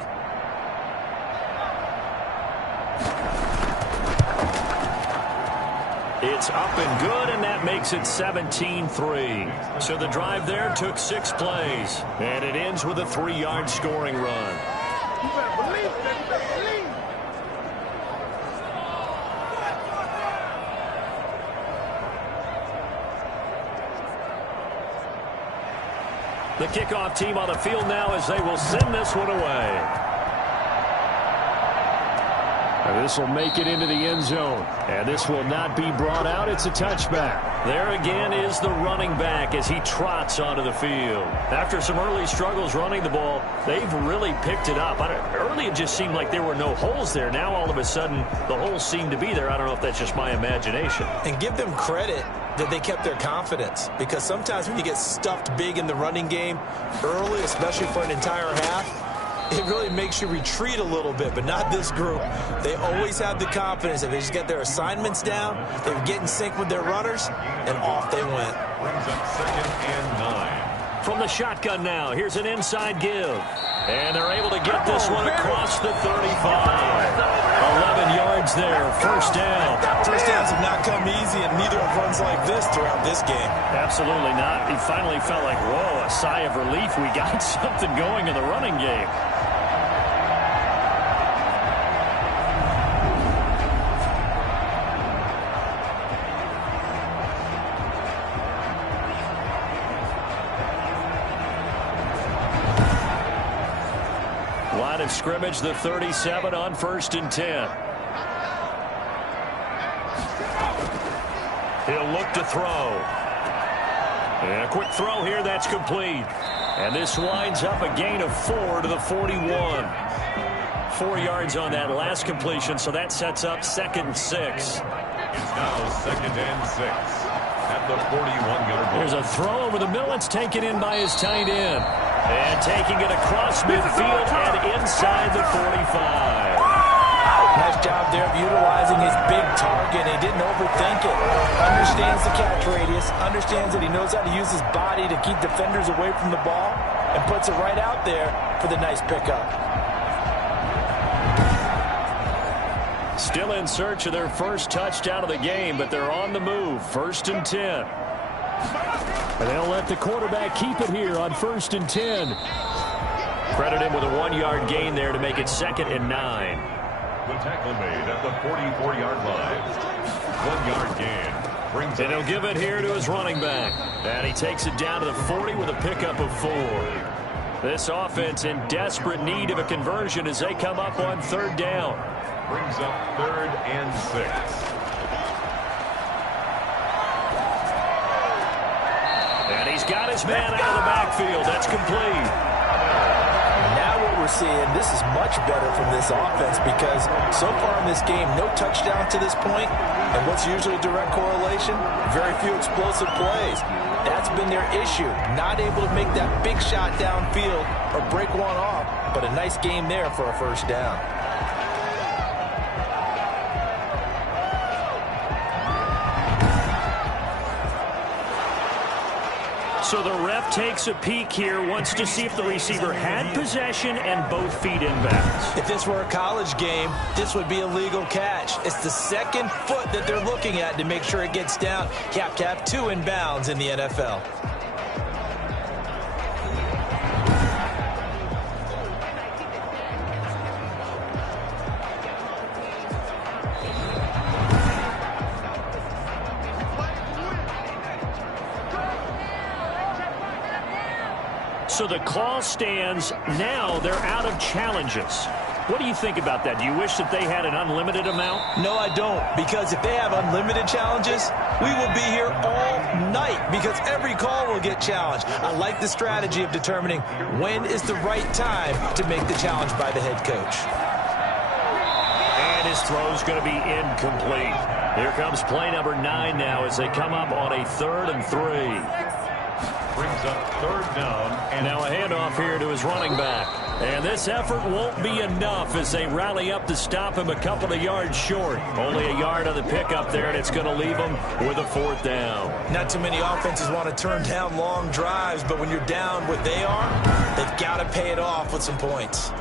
It's up and good, and that makes it 17-3. So the drive there took 6 plays, and it ends with a 3-yard scoring run. The kickoff team on the field now as they will send this one away. This will make it into the end zone. And this will not be brought out. It's a touchback. There again is the running back as he trots onto the field. After some early struggles running the ball, they've really picked it up. Early it just seemed like there were no holes there. Now all of a sudden the holes seem to be there. I don't know if that's just my imagination. And give them credit that they kept their confidence, because sometimes when you get stuffed big in the running game early, especially for an entire half, it really makes you retreat a little bit, but not this group. They always have the confidence that they just get their assignments down, they would get in sync with their runners, and off they went. Brings up 2nd and 9. From the shotgun now, here's an inside give. And they're able to get this one across the 35. 11 yards there, first down. First downs have not come easy, and neither have runs like this throughout this game. Absolutely not. He finally felt like, whoa, a sigh of relief. We got something going in the running game. Line of scrimmage, the 37 on 1st and 10. He'll look to throw. And a quick throw here, that's complete. And this winds up a gain of 4 to the 41. 4 yards on that last completion, so that sets up 2nd and 6. It's now 2nd and 6 at the 41-yard line. There's a throw over the middle. It's taken in by his tight end. And taking it across midfield and inside the 45. Nice job there of utilizing his big target. He didn't overthink it. Understands the catch radius. Understands that he knows how to use his body to keep defenders away from the ball. And puts it right out there for the nice pickup. Still in search of their first touchdown of the game, but they're on the move. 1st and 10. And they'll let the quarterback keep it here on 1st and 10. Credit him with a 1-yard gain there to make it 2nd and 9. The tackle made at the 44-yard line. 1-yard gain. Brings And he'll give it here to his running back. And he takes it down to the 40 with a pickup of 4. This offense in desperate need of a conversion as they come up on 3rd down. Brings up 3rd and 6. And he's got his man out of the backfield. That's complete. Now what we're seeing, this is much better from this offense, because so far in this game, no touchdown to this point. And what's usually a direct correlation? Very few explosive plays. That's been their issue. Not able to make that big shot downfield or break one off, but a nice game there for a first down. So the ref takes a peek here, wants to see if the receiver had possession and both feet inbounds. If this were a college game, this would be a legal catch. It's the second foot that they're looking at to make sure it gets down. Cap, 2 inbounds in the NFL. So the call stands. Now they're out of challenges. What do you think about that? Do you wish that they had an unlimited amount? No, I don't, because if they have unlimited challenges, we will be here all night because every call will get challenged. I like the strategy of determining when is the right time to make the challenge by the head coach. And his throw's going to be incomplete. Here comes play number 9 now as they come up on a 3rd and 3. Brings up 3rd down. And now a handoff here to his running back. And this effort won't be enough as they rally up to stop him a couple of yards short. Only a yard on the pickup there, and it's going to leave him with a 4th down. Not too many offenses want to turn down long drives, but when you're down what they are, they've got to pay it off with some points.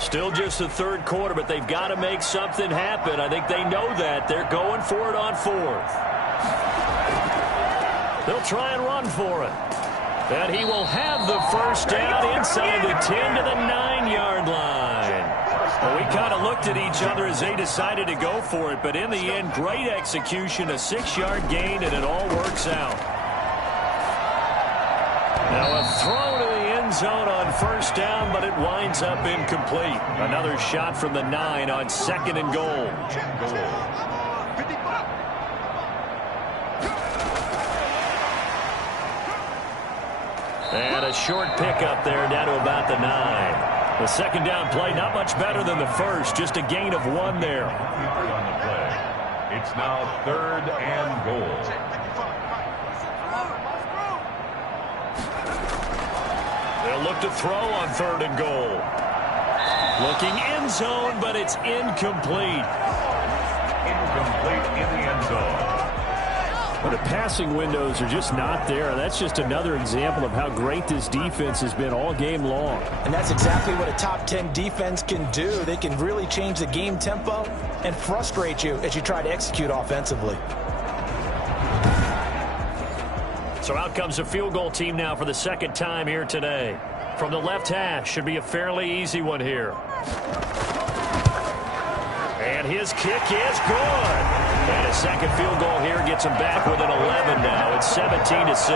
Still just the 3rd quarter, but they've got to make something happen. I think they know that. They're going for it on 4th. They'll try and run for it. And he will have the 1st down inside the 10 to the 9-yard line. Well, we kind of looked at each other as they decided to go for it, but in the end, great execution, a 6-yard gain, and it all works out. Now a throw to the end zone on 1st down, but it winds up incomplete. Another shot from the 9 on 2nd and goal. And a short pickup there down to about the 9. The 2nd down play not much better than the 1st, just a gain of 1 there. On the play. It's now 3rd and goal. They'll look to throw on 3rd and goal. Looking end zone, but it's incomplete. Incomplete in the end zone. But the passing windows are just not there. That's just another example of how great this defense has been all game long. And that's exactly what a top 10 defense can do. They can really change the game tempo and frustrate you as you try to execute offensively. So out comes a field goal team now for the 2nd time here today. From the left hash, should be a fairly easy one here. And his kick is good. And a 2nd field goal here gets him back with an 11 now. It's 17-6.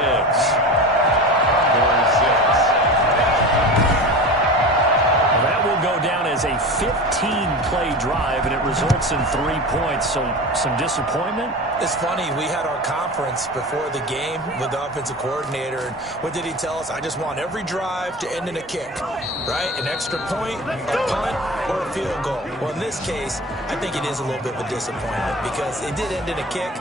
That will go down as a 15-play drive, and it results in 3 points. So some disappointment. It's funny, we had our conference before the game with the offensive coordinator, and what did he tell us? I just want every drive to end in a kick, right? An extra point, a punt, or a field goal. Well, in this case, I think it is a little bit of a disappointment because it did end in a kick,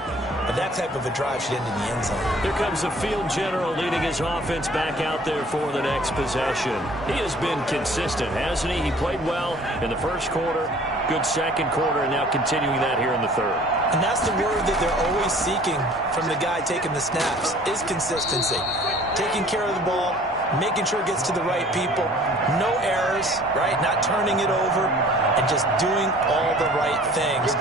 but that type of a drive should end in the end zone. Here comes the field general leading his offense back out there for the next possession. He has been consistent, hasn't he? He played well in the 1st quarter, good 2nd quarter, and now continuing that here in the 3rd. And that's the word that they're always seeking from the guy taking the snaps, is consistency. Taking care of the ball, making sure it gets to the right people, no errors, right? Not turning it over, and just doing all the right things.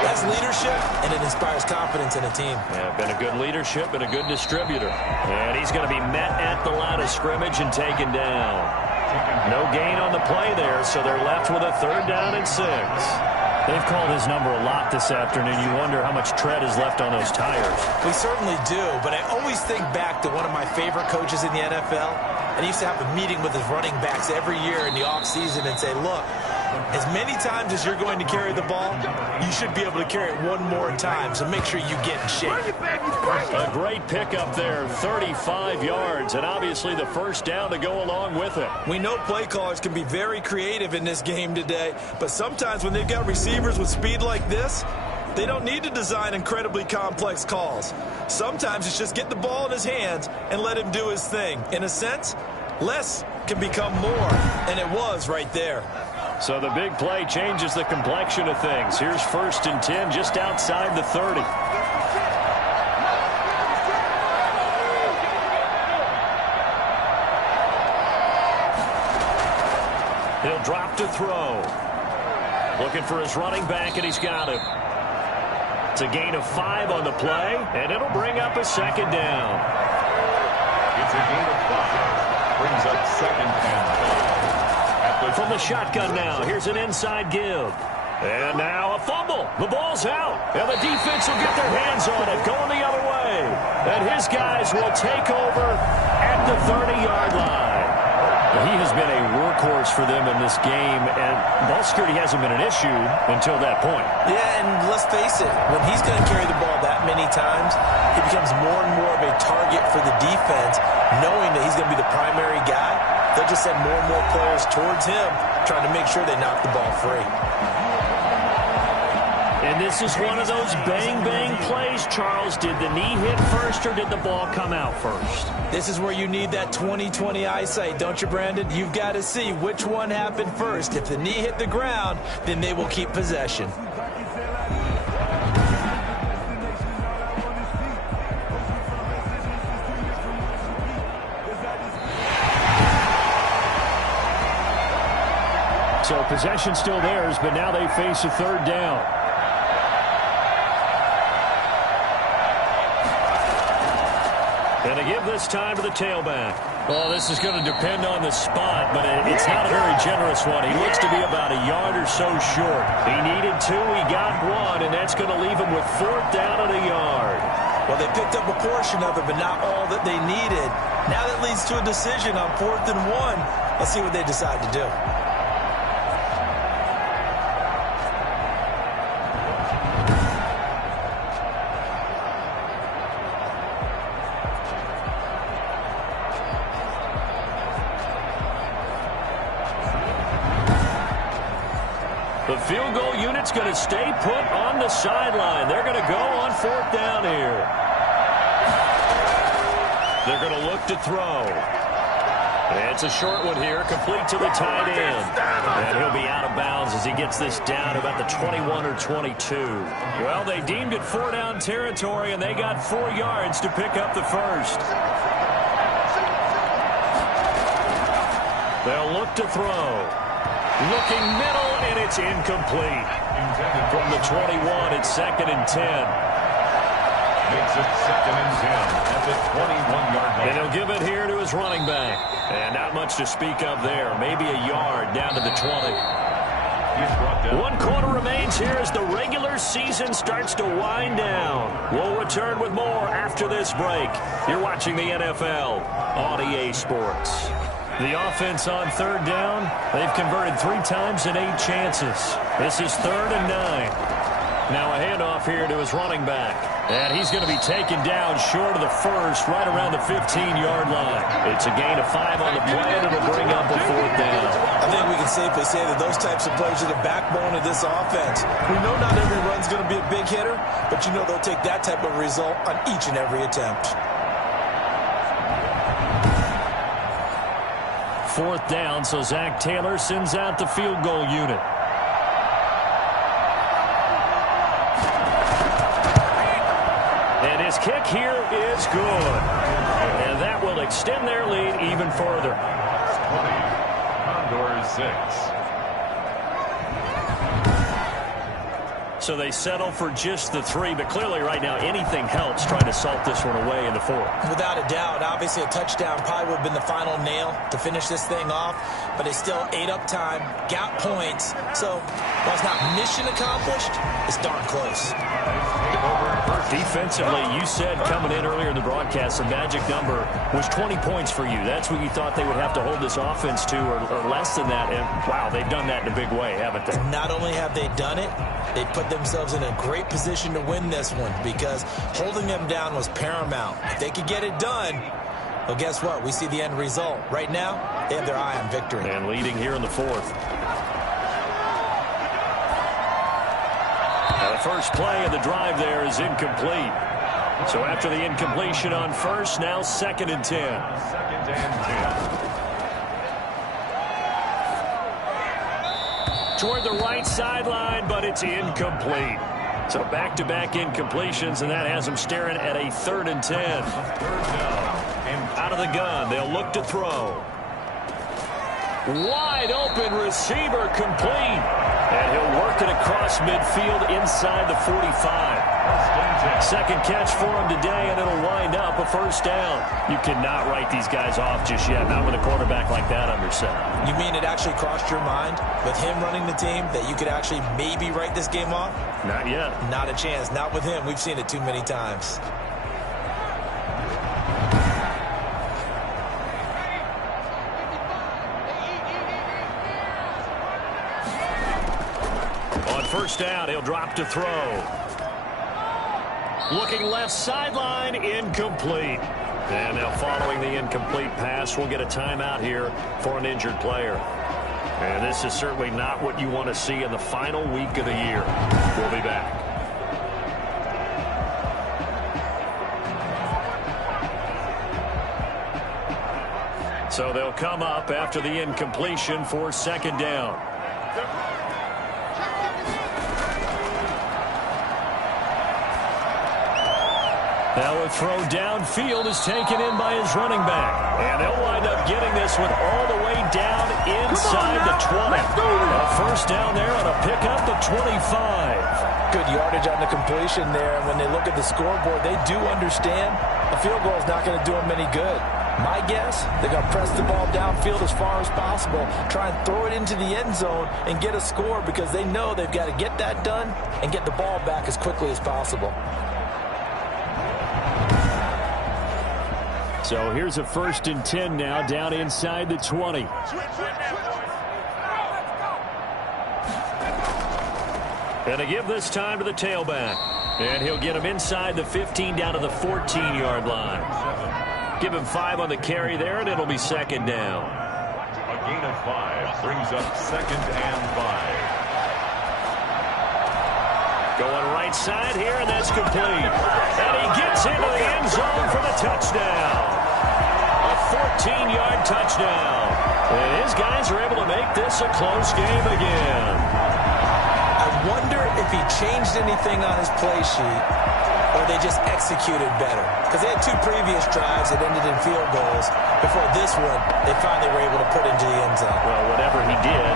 That's leadership, and it inspires confidence in a team. Yeah, been a good leadership and a good distributor. And he's going to be met at the line of scrimmage and taken down. No gain on the play there, so they're left with a 3rd down and 6. They've called his number a lot this afternoon. You wonder how much tread is left on those tires. We certainly do, but I always think back to one of my favorite coaches in the NFL, and he used to have a meeting with his running backs every year in the offseason and say, look, as many times as you're going to carry the ball, you should be able to carry it one more time, so make sure you get in shape. A great pickup there, 35 yards, and obviously the 1st down to go along with it. We know play callers can be very creative in this game today, but sometimes when they've got receivers with speed like this, they don't need to design incredibly complex calls. Sometimes it's just get the ball in his hands and let him do his thing. In a sense, less can become more, and it was right there. So the big play changes the complexion of things. Here's 1st and 10 just outside the 30. He'll drop to throw. Looking for his running back, and he's got it. It's a gain of 5 on the play, and it'll bring up a 2nd down. It's a gain of 5. Brings up 2nd and 5. From the shotgun now, here's an inside give. And now a fumble. The ball's out. And the defense will get their hands on it, going the other way. And his guys will take over at the 30-yard line. He has been a workhorse for them in this game, and ball security hasn't been an issue until that point. Yeah, and let's face it, when he's going to carry the ball that many times, he becomes more and more of a target for the defense, knowing that he's going to be the primary guy. They'll just send more and more players towards him, trying to make sure they knock the ball free. And this is one of those bang-bang plays, Charles. Did the knee hit first, or did the ball come out first? This is where you need that 20/20 eyesight, don't you, Brandon? You've got to see which one happened first. If the knee hit the ground, then they will keep possession. So possession still theirs, but now they face a 3rd down. And they give this time to the tailback. Well, this is going to depend on the spot, but it's not a very generous one. He looks to be about a yard or so short. He needed 2, he got 1, and that's going to leave him with 4th down and a yard. Well, they picked up a portion of it, but not all that they needed. Now that leads to a decision on 4th and 1. Let's see what they decide to do. The field goal unit's going to stay put on the sideline. They're going to go on 4th down here. They're going to look to throw. And it's a short one here, complete to the tight end. And he'll be out of bounds as he gets this down about the 21 or 22. Well, they deemed it 4-down territory, and they got 4 yards to pick up the first. They'll look to throw. Looking middle, and it's incomplete. From the 21, it's 2nd and 10. Makes it 2nd and 10 at the 21-yard line. And he'll give it here to his running back. And not much to speak of there. Maybe a yard down to the 20. 1 quarter remains here as the regular season starts to wind down. We'll return with more after this break. You're watching the NFL on EA Sports. The offense on 3rd down, they've converted 3 times in 8 chances. This is 3rd and 9. Now a handoff here to his running back. And he's going to be taken down short of the first, right around the 15-yard line. It's a gain of 5 on the play, and it'll bring up a 4th down. I think we can safely say that those types of plays are the backbone of this offense. We know not every run's going to be a big hitter, but you know they'll take that type of result on each and every attempt. 4th down, so Zach Taylor sends out the field goal unit. And his kick here is good. And that will extend their lead even further. 20, Condors 6. So they settle for just the 3, but clearly right now anything helps trying to salt this one away in the 4th. Without a doubt, obviously a touchdown probably would have been the final nail to finish this thing off, but they still ate up time, got points, so while it's not mission accomplished, it's darn close. Defensively, you said coming in earlier in the broadcast, the magic number was 20 points for you. That's what you thought they would have to hold this offense to, or less than that, and wow, they've done that in a big way, haven't they? Not only have they done it, they put themselves in a great position to win this one because holding them down was paramount. If they could get it done, well, guess what? We see the end result. Right now, they have their eye on victory. And leading here in the 4th. Now the first play of the drive there is incomplete. So after the incompletion on first, now 2nd and 10. 2nd and 10. toward the right sideline, but it's incomplete. So back-to-back incompletions, and that has them staring at a 3rd and 10. Out of the gun, they'll look to throw. Wide open receiver complete. And he'll work it across midfield inside the 45. Second catch for him today, and it'll wind up a 1st down. You cannot write these guys off just yet, not with a quarterback like that under center. You mean it actually crossed your mind with him running the team that you could actually maybe write this game off? Not yet. Not a chance. Not with him. We've seen it too many times. On 1st down, he'll drop to throw. Looking left sideline, incomplete. And now following the incomplete pass, we'll get a timeout here for an injured player. And this is certainly not what you want to see in the final week of the year. We'll be back. So they'll come up after the incompletion for 2nd down. Now a throw downfield is taken in by his running back. And they'll wind up getting this one all the way down inside the 20. A 1st down there on a pickup of 25. Good yardage on the completion there. And when they look at the scoreboard, they do understand a field goal is not going to do them any good. My guess, they're going to press the ball downfield as far as possible, try and throw it into the end zone and get a score because they know they've got to get that done and get the ball back as quickly as possible. So here's a 1st and 10 now down inside the 20. And to give this time to the tailback. And he'll get him inside the 15 down to the 14-yard line. Give him 5 on the carry there, and it'll be 2nd down. A gain of 5 brings up 2nd and 5. Going right side here, and that's complete. And he gets into the end zone for the touchdown. A 14-yard touchdown. And his guys are able to make this a close game again. I wonder if he changed anything on his play sheet or they just executed better. Because they had 2 previous drives that ended in field goals. Before this one, they finally were able to put into the end zone. Well, whatever he did,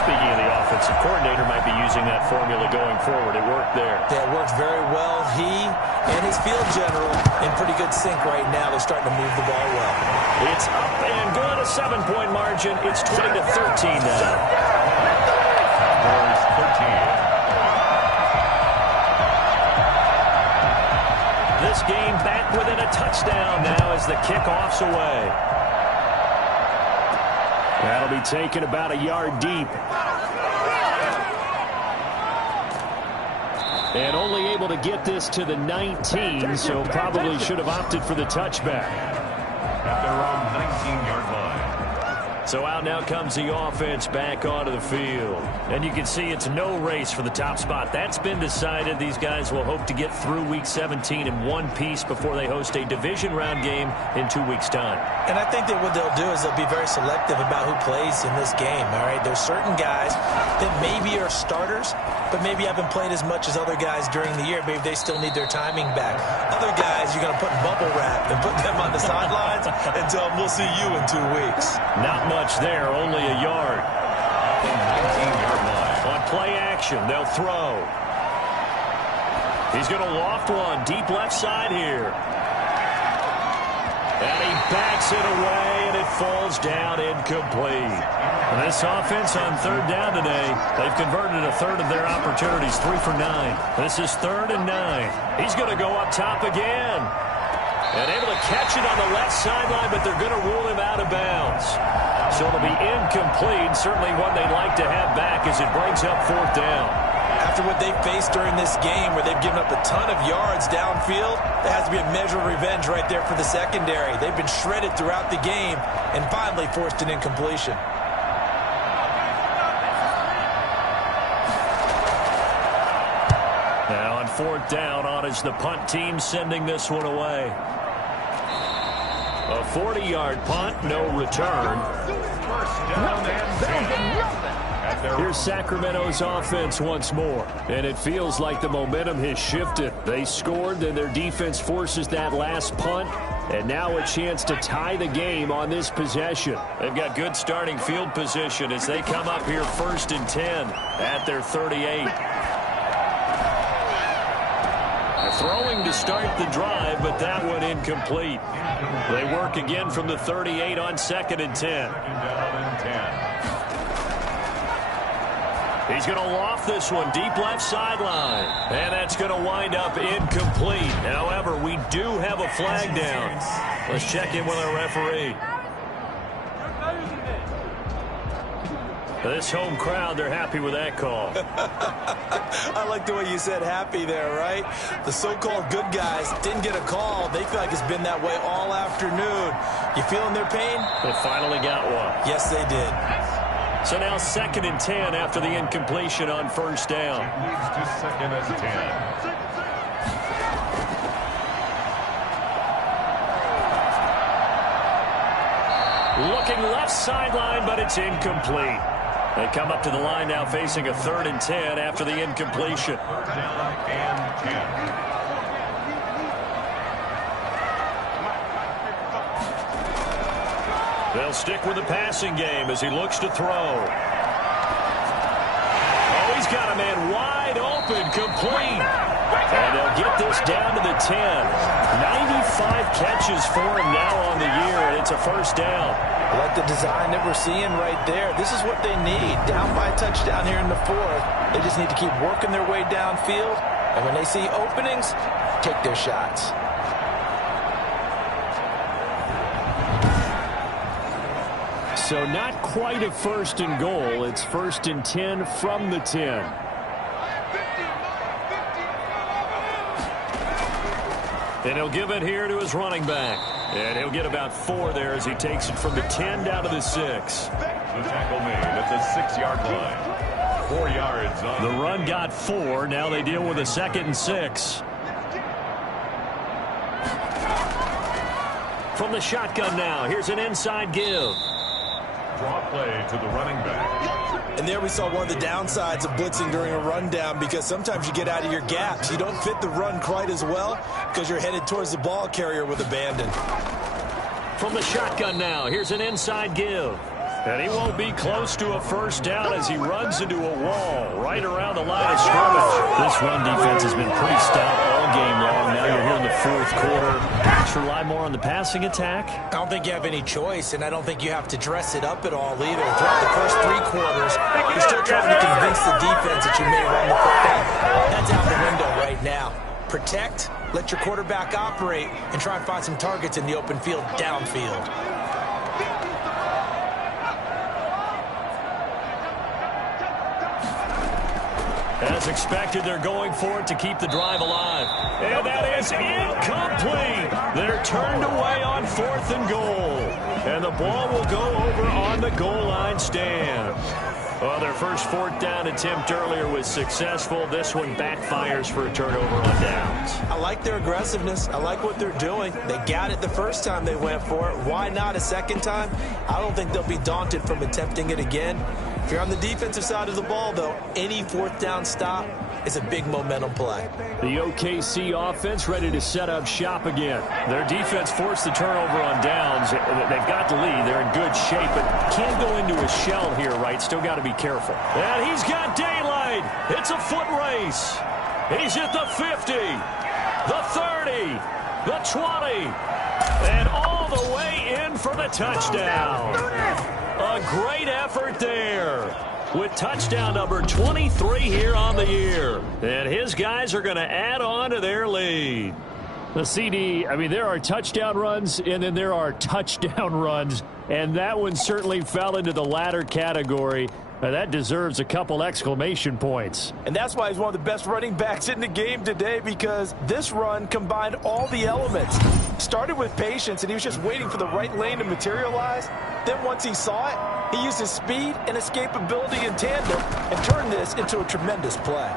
speaking of the offensive coordinator, might be using that formula going forward. It worked there. Yeah, it worked very well. He and his field general in pretty good sync right now. They're starting to move the ball well. It's up and good, a 7-point margin. It's 20-13 now. Condors 13. This game back within a touchdown now as the kickoff's away. That'll be taken about a yard deep. And only able to get this to the 19, so probably should have opted for the touchback. At their own 19-yard line. So out now comes the offense back onto the field. And you can see it's no race for the top spot. That's been decided. These guys will hope to get through Week 17 in one piece before they host a division round game in 2 weeks' time. And I think that what they'll do is they'll be very selective about who plays in this game, all right? There's certain guys that maybe are starters, but maybe haven't played as much as other guys during the year. Maybe they still need their timing back. Other guys, you're going to put in bubble wrap and put them on the sidelines and tell them we'll see you in 2 weeks. Not much there, only a yard. 19-yard line. On play action, they'll throw. He's going to loft one deep left side here. And he backs it away, and it falls down incomplete. And this offense on 3rd down today, they've converted a third of their opportunities, 3 for 9. This is 3rd and 9. He's going to go up top again. And able to catch it on the left sideline, but they're going to rule him out of bounds. So it'll be incomplete, certainly one they'd like to have back as it brings up 4th down. After what they've faced during this game where they've given up a ton of yards downfield, there has to be a measure of revenge right there for the secondary. They've been shredded throughout the game and finally forced an incompletion. Now on 4th down, on is the punt team sending this one away. A 40-yard punt, no return. 1st down and 10. At Here's Sacramento's offense once more. And it feels like the momentum has shifted. They scored, then their defense forces that last punt. And now a chance to tie the game on this possession. They've got good starting field position as they come up here 1st and 10 at their 38. Throwing to start the drive, but that one incomplete. They work again from the 38 on 2nd and 10. He's going to loft this one deep left sideline. And that's going to wind up incomplete. However, we do have a flag down. Let's check in with our referee. This home crowd, they're happy with that call. I like the way you said happy there, right? The so-called good guys didn't get a call. They feel like it's been that way all afternoon. You feeling their pain? They finally got one. Yes, they did. So now 2nd and 10 after the incompletion on 1st down. Moves to 2nd and 10. Looking left sideline, but it's incomplete. They come up to the line now facing a 3rd and 10 after the incompletion. 3rd down and 10. They'll stick with the passing game as he looks to throw. Oh, he's got a man wide open, complete. And they'll get this down to the 10. 95 catches for him now on the year, and it's a 1st down. I like the design that we're seeing right there. This is what they need. Down by a touchdown here in the 4th. They just need to keep working their way downfield. And when they see openings, take their shots. So not quite a 1st and goal. It's 1st and 10 from the 10. And he'll give it here to his running back. And he'll get about 4 there as he takes it from the 10 down to the 6. The tackle made at the 6-yard line. 4 yards on the run got 4. Now they deal with a 2nd and 6. From the shotgun now, here's an inside give. Draw play to the running back. And there we saw one of the downsides of blitzing during a rundown, because sometimes you get out of your gaps. You don't fit the run quite as well because you're headed towards the ball carrier with abandon. From the shotgun now, here's an inside give. And he won't be close to a 1st down as he runs into a wall right around the line of scrimmage. This run defense has been pretty stout all game long. Now you're here in the 4th quarter. Should rely more on the passing attack? I don't think you have any choice, and I don't think you have to dress it up at all either. Throughout the first 3 quarters, you're still trying to convince the defense that you may run the football. That's out the window right now. Protect, let your quarterback operate, and try and find some targets in the open field downfield. As expected, they're going for it to keep the drive alive. And that is incomplete. They're turned away on 4th and goal. And the ball will go over on the goal line stand. Well, their first 4th down attempt earlier was successful. This one backfires for a turnover on downs. I like their aggressiveness. I like what they're doing. They got it the first time they went for it. Why not a second time? I don't think they'll be daunted from attempting it again. If you're on the defensive side of the ball, though, any 4th down stop is a big momentum play. The OKC offense ready to set up shop again. Their defense forced the turnover on downs. They've got the lead. They're in good shape, but can't go into a shell here, right? Still got to be careful. And he's got daylight. It's a foot race. He's at the 50, the 30, the 20, and all the way in for the touchdown. A great effort there with touchdown number 23 here on the year. And his guys are going to add on to their lead. The CD, I mean, there are touchdown runs, and then there are touchdown runs. And that one certainly fell into the latter category. That deserves a couple exclamation points. And that's why he's one of the best running backs in the game today, because this run combined all the elements. Started with patience, and he was just waiting for the right lane to materialize. Then once he saw it, he used his speed and escapability in tandem and turned this into a tremendous play.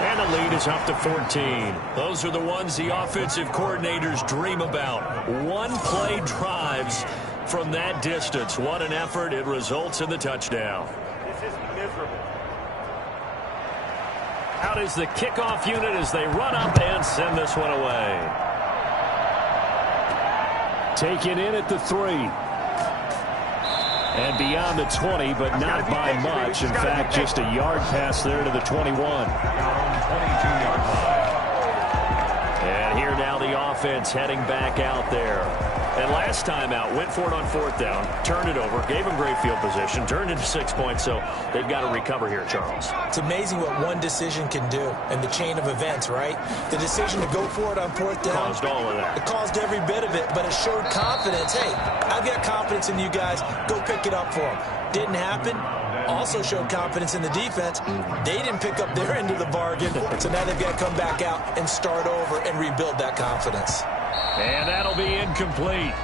And the lead is up to 14. Those are the ones the offensive coordinators dream about. One-play drives from that distance. What an effort. It results in the touchdown. This is miserable. Out is the kickoff unit as they run up and send this one away. Taken in at the 3. And beyond the 20, but not by much. In fact, just a yard pass there to the 21. And here now the offense heading back out there. And last time out, went for it on 4th down, turned it over, gave them great field position, turned into 6 points, so they've got to recover here, Charles. It's amazing what one decision can do in the chain of events, right? The decision to go for it on 4th down. Caused all of that. It caused every bit of it, but it showed confidence. Hey, I've got confidence in you guys. Go pick it up for them. Didn't happen. Also showed confidence in the defense. They didn't pick up their end of the bargain, so now they've got to come back out and start over and rebuild that confidence. And that'll be incomplete.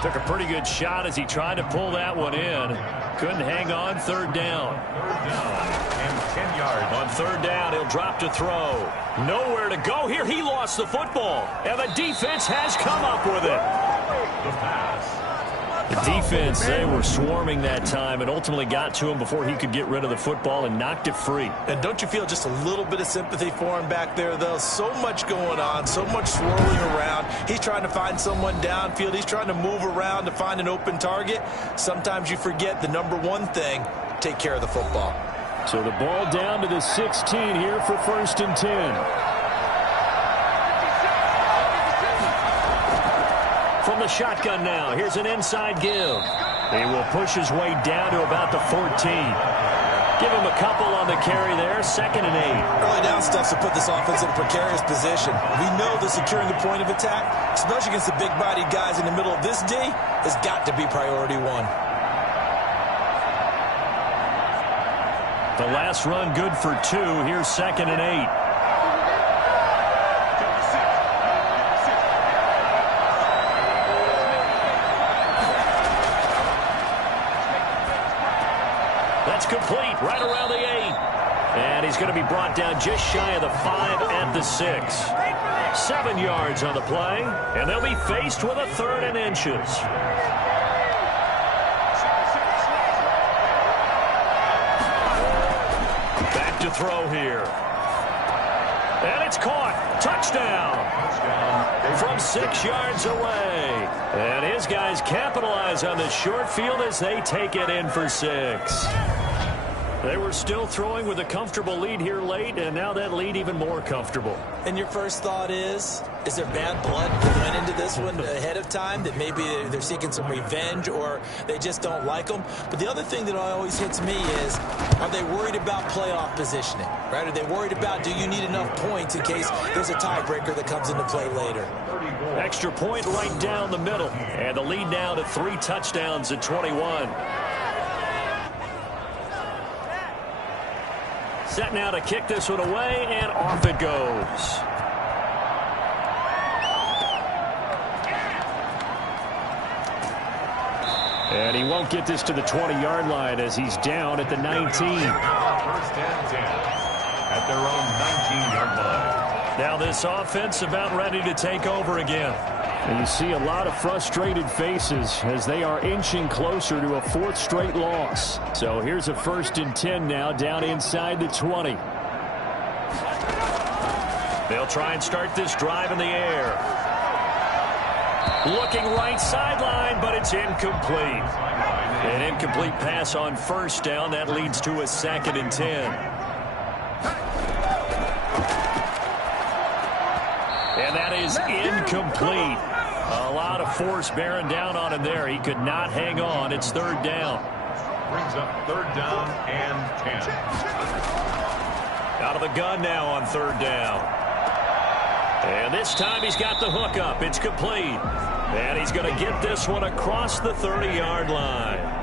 Took a pretty good shot as he tried to pull that one in. Couldn't hang on. 3rd down. And 10 yards. On 3rd down, he'll drop to throw. Nowhere to go here. He lost the football. And the defense has come up with it. The pass. The defense, they were swarming that time and ultimately got to him before he could get rid of the football and knocked it free. And don't you feel just a little bit of sympathy for him back there, though? So much going on, so much swirling around. He's trying to find someone downfield. He's trying to move around to find an open target. Sometimes you forget the number one thing, take care of the football. So the ball down to the 16 here for 1st and 10. From the shotgun now, here's an inside give. He will push his way down to about the 14. Give him a couple on the carry there, 2nd and 8. Early down stuff to put this offense in a precarious position. We know that securing the point of attack, especially against the big-bodied guys in the middle of this D, has got to be priority 1. The last run good for 2. Here's 2nd and 8. That's complete right around the 8. And he's going to be brought down just shy of the 5 at the 6. 7 yards on the play, and they'll be faced with a 3rd and inches. Back to throw here. And it's caught. Touchdown. From 6 yards away. And his guys capitalize on the short field as they take it in for 6. They were still throwing with a comfortable lead here late, and now that lead even more comfortable. And your first thought is there bad blood that went into this one ahead of time, that maybe they're seeking some revenge or they just don't like them? But the other thing that always hits me is, are they worried about playoff positioning, right? Are they worried about, do you need enough points in case there's a tiebreaker that comes into play later? Extra point right down the middle, and the lead now to 3 touchdowns at 21. Set now to kick this one away, and off it goes. And he won't get this to the 20-yard line as he's down at the 19. 1st and 10 at their own 19-yard line. Now this offense about ready to take over again. And you see a lot of frustrated faces as they are inching closer to a 4th straight loss. So here's a 1st and 10 now down inside the 20. They'll try and start this drive in the air. Looking right sideline, but it's incomplete. An incomplete pass on 1st down. That leads to a 2nd and 10. And that is incomplete. A lot of force bearing down on him there. He could not hang on. It's 3rd down. Brings up 3rd down and 10. Out of the gun now on 3rd down. And this time he's got the hook up. It's complete. And he's going to get this one across the 30-yard line.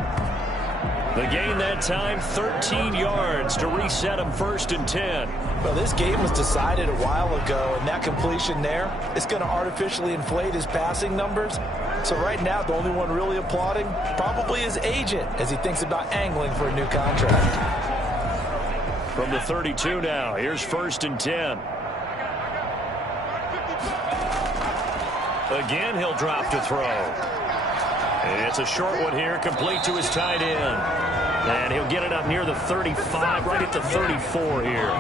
The gain that time, 13 yards to reset him 1st and 10. Well, this game was decided a while ago, and that completion there is going to artificially inflate his passing numbers. So right now, the only one really applauding probably his agent as he thinks about angling for a new contract. From the 32 now, here's 1st and 10. Again, he'll drop to throw. It's a short one here, complete to his tight end. And he'll get it up near the 35, right at the 34 here.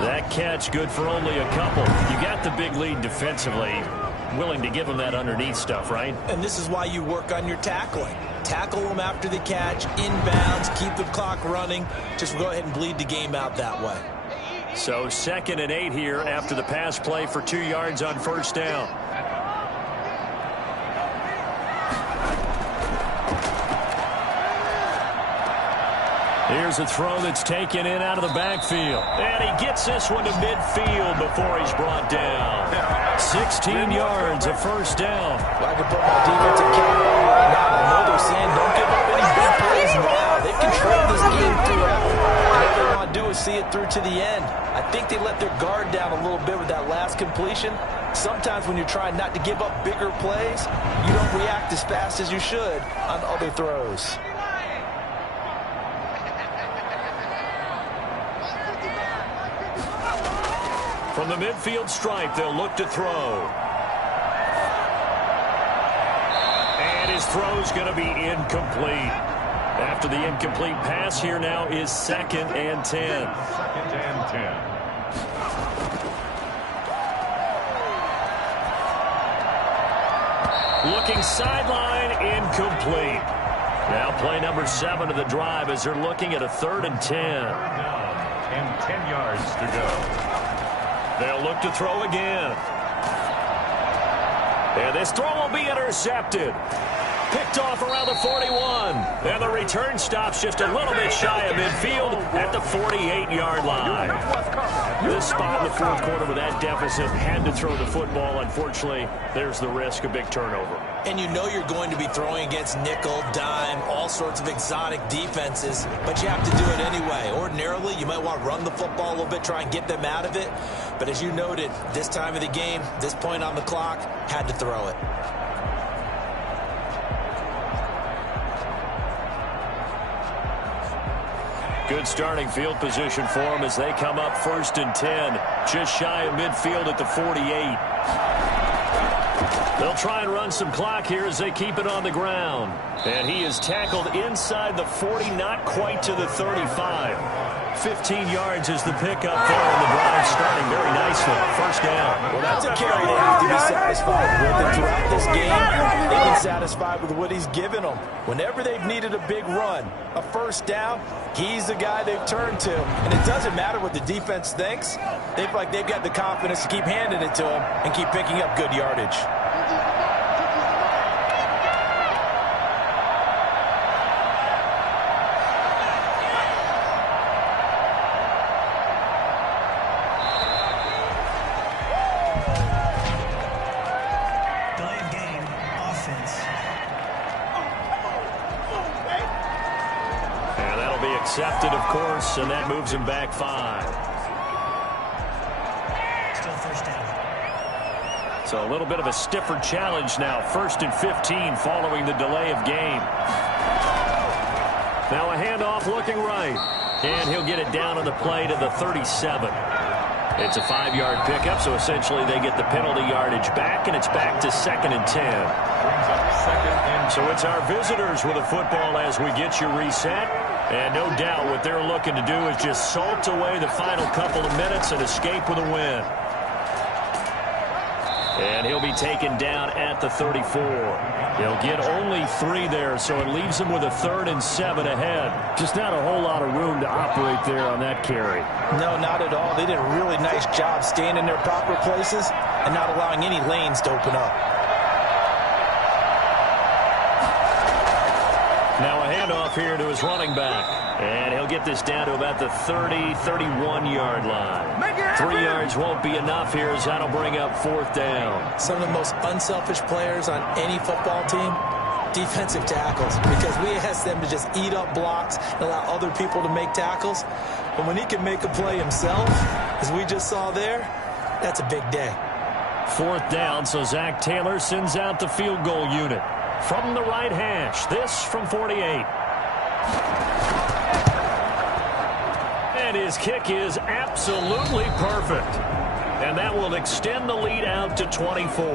That catch good for only a couple. You got the big lead defensively. Willing to give them that underneath stuff, right? And this is why you work on your tackling. Tackle them after the catch, inbounds, keep the clock running. Just go ahead and bleed the game out that way. So 2nd and 8 here after the pass play for 2 yards on first down. Here's a throw that's taken in out of the backfield. And he gets this one to midfield before he's brought down. 16 yards, a first down. Well, I can put my defensive cap on right now. I know they're saying don't give up any big plays now. They control this game throughout. All they want to do is see it through to the end. I think they let their guard down a little bit with that last completion. Sometimes when you're trying not to give up bigger plays, you don't react as fast as you should on other throws. From the midfield stripe, they'll look to throw. And his throw's going to be incomplete. After the incomplete pass, here now is 2nd and 10. 2nd and 10. Looking sideline, incomplete. Now play number 7 of the drive as they're looking at a 3rd and 10. And 10 yards to go. They'll look to throw again. And this throw will be intercepted. Picked off around the 41. And the return stops just a little bit shy of midfield at the 48-yard line. This spot in the 4th quarter with that deficit had to throw the football. Unfortunately, there's the risk of big turnover. And you know you're going to be throwing against nickel, dime, all sorts of exotic defenses, but you have to do it anyway. Ordinarily, you might want to run the football a little bit, try and get them out of it. But as you noted, this time of the game, this point on the clock, had to throw it. Good starting field position for them as they come up 1st and 10. Just shy of midfield at the 48. They'll try and run some clock here as they keep it on the ground. And he is tackled inside the 40, not quite to the 35. 15 yards is the pickup there, and the drive starting very nicely. First down. Well, that's a carry they have to be satisfied with. And throughout this game, they've been satisfied with what he's given them. Whenever they've needed a big run, a first down, he's the guy they've turned to. And it doesn't matter what the defense thinks. They feel like they've got the confidence to keep handing it to him and keep picking up good yardage. Accepted, of course, and that moves him back 5. Still first down. So a little bit of a stiffer challenge now. 1st and 15 following the delay of game. Now a handoff looking right. And he'll get it down on the play to the 37. It's a 5-yard pickup, so essentially they get the penalty yardage back, and it's back to 2nd and 10. Brings up 2nd and 10. So it's our visitors with a football as we get you reset. And no doubt what they're looking to do is just salt away the final couple of minutes and escape with a win. And he'll be taken down at the 34. He'll get only 3 there, so it leaves him with a 3rd and 7 ahead. Just not a whole lot of room to operate there on that carry. No, not at all. They did a really nice job staying in their proper places and not allowing any lanes to open up. Now a handoff here to his running back. And he'll get this down to about the 30, 31-yard line. 3 yards won't be enough here as that'll bring up 4th down. Some of the most unselfish players on any football team, defensive tackles, because we ask them to just eat up blocks and allow other people to make tackles. But when he can make a play himself, as we just saw there, that's a big day. 4th down, so Zach Taylor sends out the field goal unit. From the right hash, this from 48. And his kick is absolutely perfect. And that will extend the lead out to 24.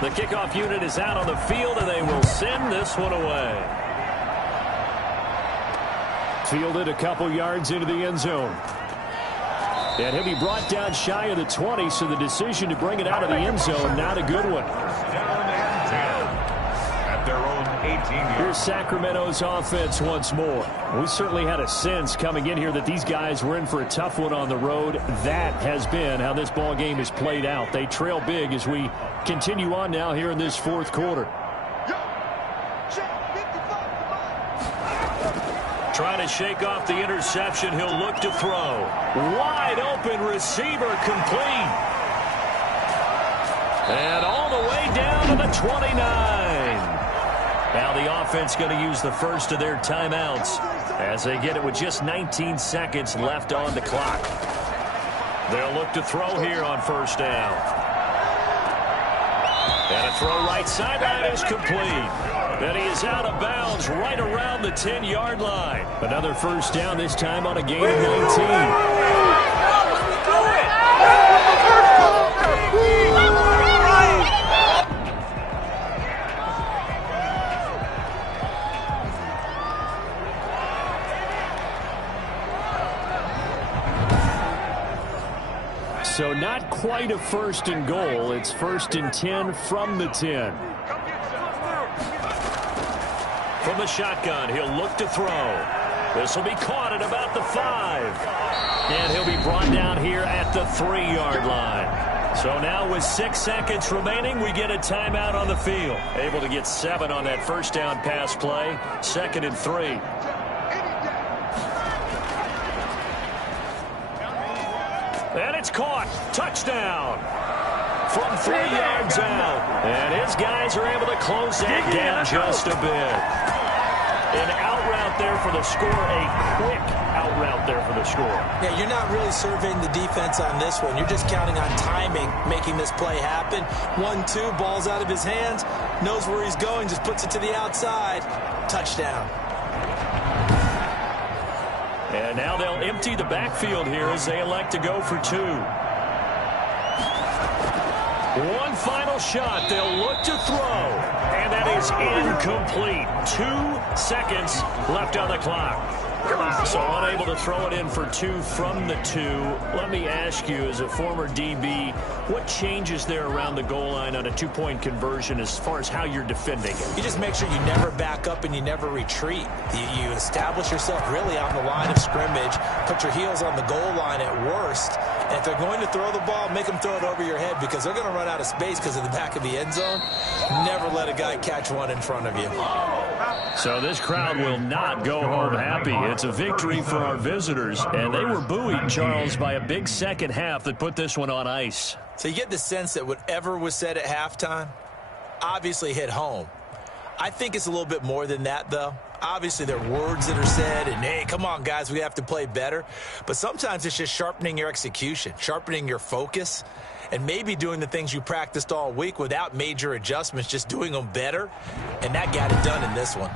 The kickoff unit is out on the field, and they will send this one away. Fielded a couple yards into the end zone. And he'll be brought down shy of the 20, so the decision to bring it out of the end zone, not a good one. Down and 10 at their own 18. Here's Sacramento's offense once more. We certainly had a sense coming in here that these guys were in for a tough one on the road. That has been how this ball game is played out. They trail big as we continue on now here in this fourth quarter. Trying to shake off the interception. He'll look to throw. Wide open receiver, complete. And all the way down to the 29. Now the offense going to use the first of their timeouts as they get it with just 19 seconds left on the clock. They'll look to throw here on first down. And a throw right sideline is complete. And he is out of bounds right around the 10-yard line. Another first down, this time on a gain of 19. So not quite a first and goal. It's first and 10 from the 10. From the shotgun, he'll look to throw. This will be caught at about the 5. And he'll be brought down here at the 3-yard line. So now with 6 seconds remaining, we get a timeout on the field. Able to get 7 on that first down pass play. 2nd and 3. And it's caught. Touchdown. From 3 yards out. And his guys are able to close that gap just a bit. An out route there for the score. A quick out route there for the score. Yeah, you're not really surveying the defense on this one. You're just counting on timing, making this play happen. 1-2, ball's out of his hands. Knows where he's going, just puts it to the outside. Touchdown. And now they'll empty the backfield here as they elect to go for 2. One final shot. They'll look to throw. And that is incomplete. 2 seconds left on the clock. So unable to throw it in for 2 from the 2. Let me ask you, as a former DB, what changes there around the goal line on a 2-point conversion as far as how you're defending it? You just make sure you never back up and you never retreat. You establish yourself really on the line of scrimmage, put your heels on the goal line at worst, and if they're going to throw the ball, make them throw it over your head because they're going to run out of space because of the back of the end zone. Never let a guy catch one in front of you. So this crowd will not go home happy. It's a victory for our visitors, and they were buoyed, Charles, by a big second half that put this one on ice. So you get the sense that whatever was said at halftime obviously hit home. I think it's a little bit more than that, though. Obviously, there are words that are said, and, hey, come on, guys, we have to play better. But sometimes it's just sharpening your execution, sharpening your focus, and maybe doing the things you practiced all week without major adjustments, just doing them better. And that got it done in this one.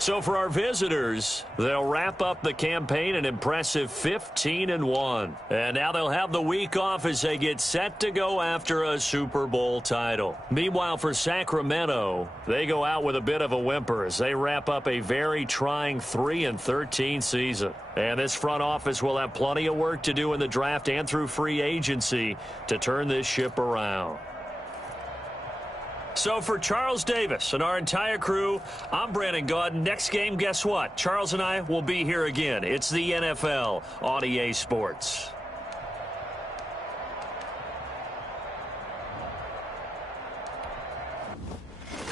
So for our visitors, they'll wrap up the campaign an impressive 15-1. And now they'll have the week off as they get set to go after a Super Bowl title. Meanwhile, for Sacramento, they go out with a bit of a whimper as they wrap up a very trying 3-13 season. And this front office will have plenty of work to do in the draft and through free agency to turn this ship around. So for Charles Davis and our entire crew, I'm Brandon Gaudin. Next game, guess what? Charles and I will be here again. It's the NFL on EA Sports.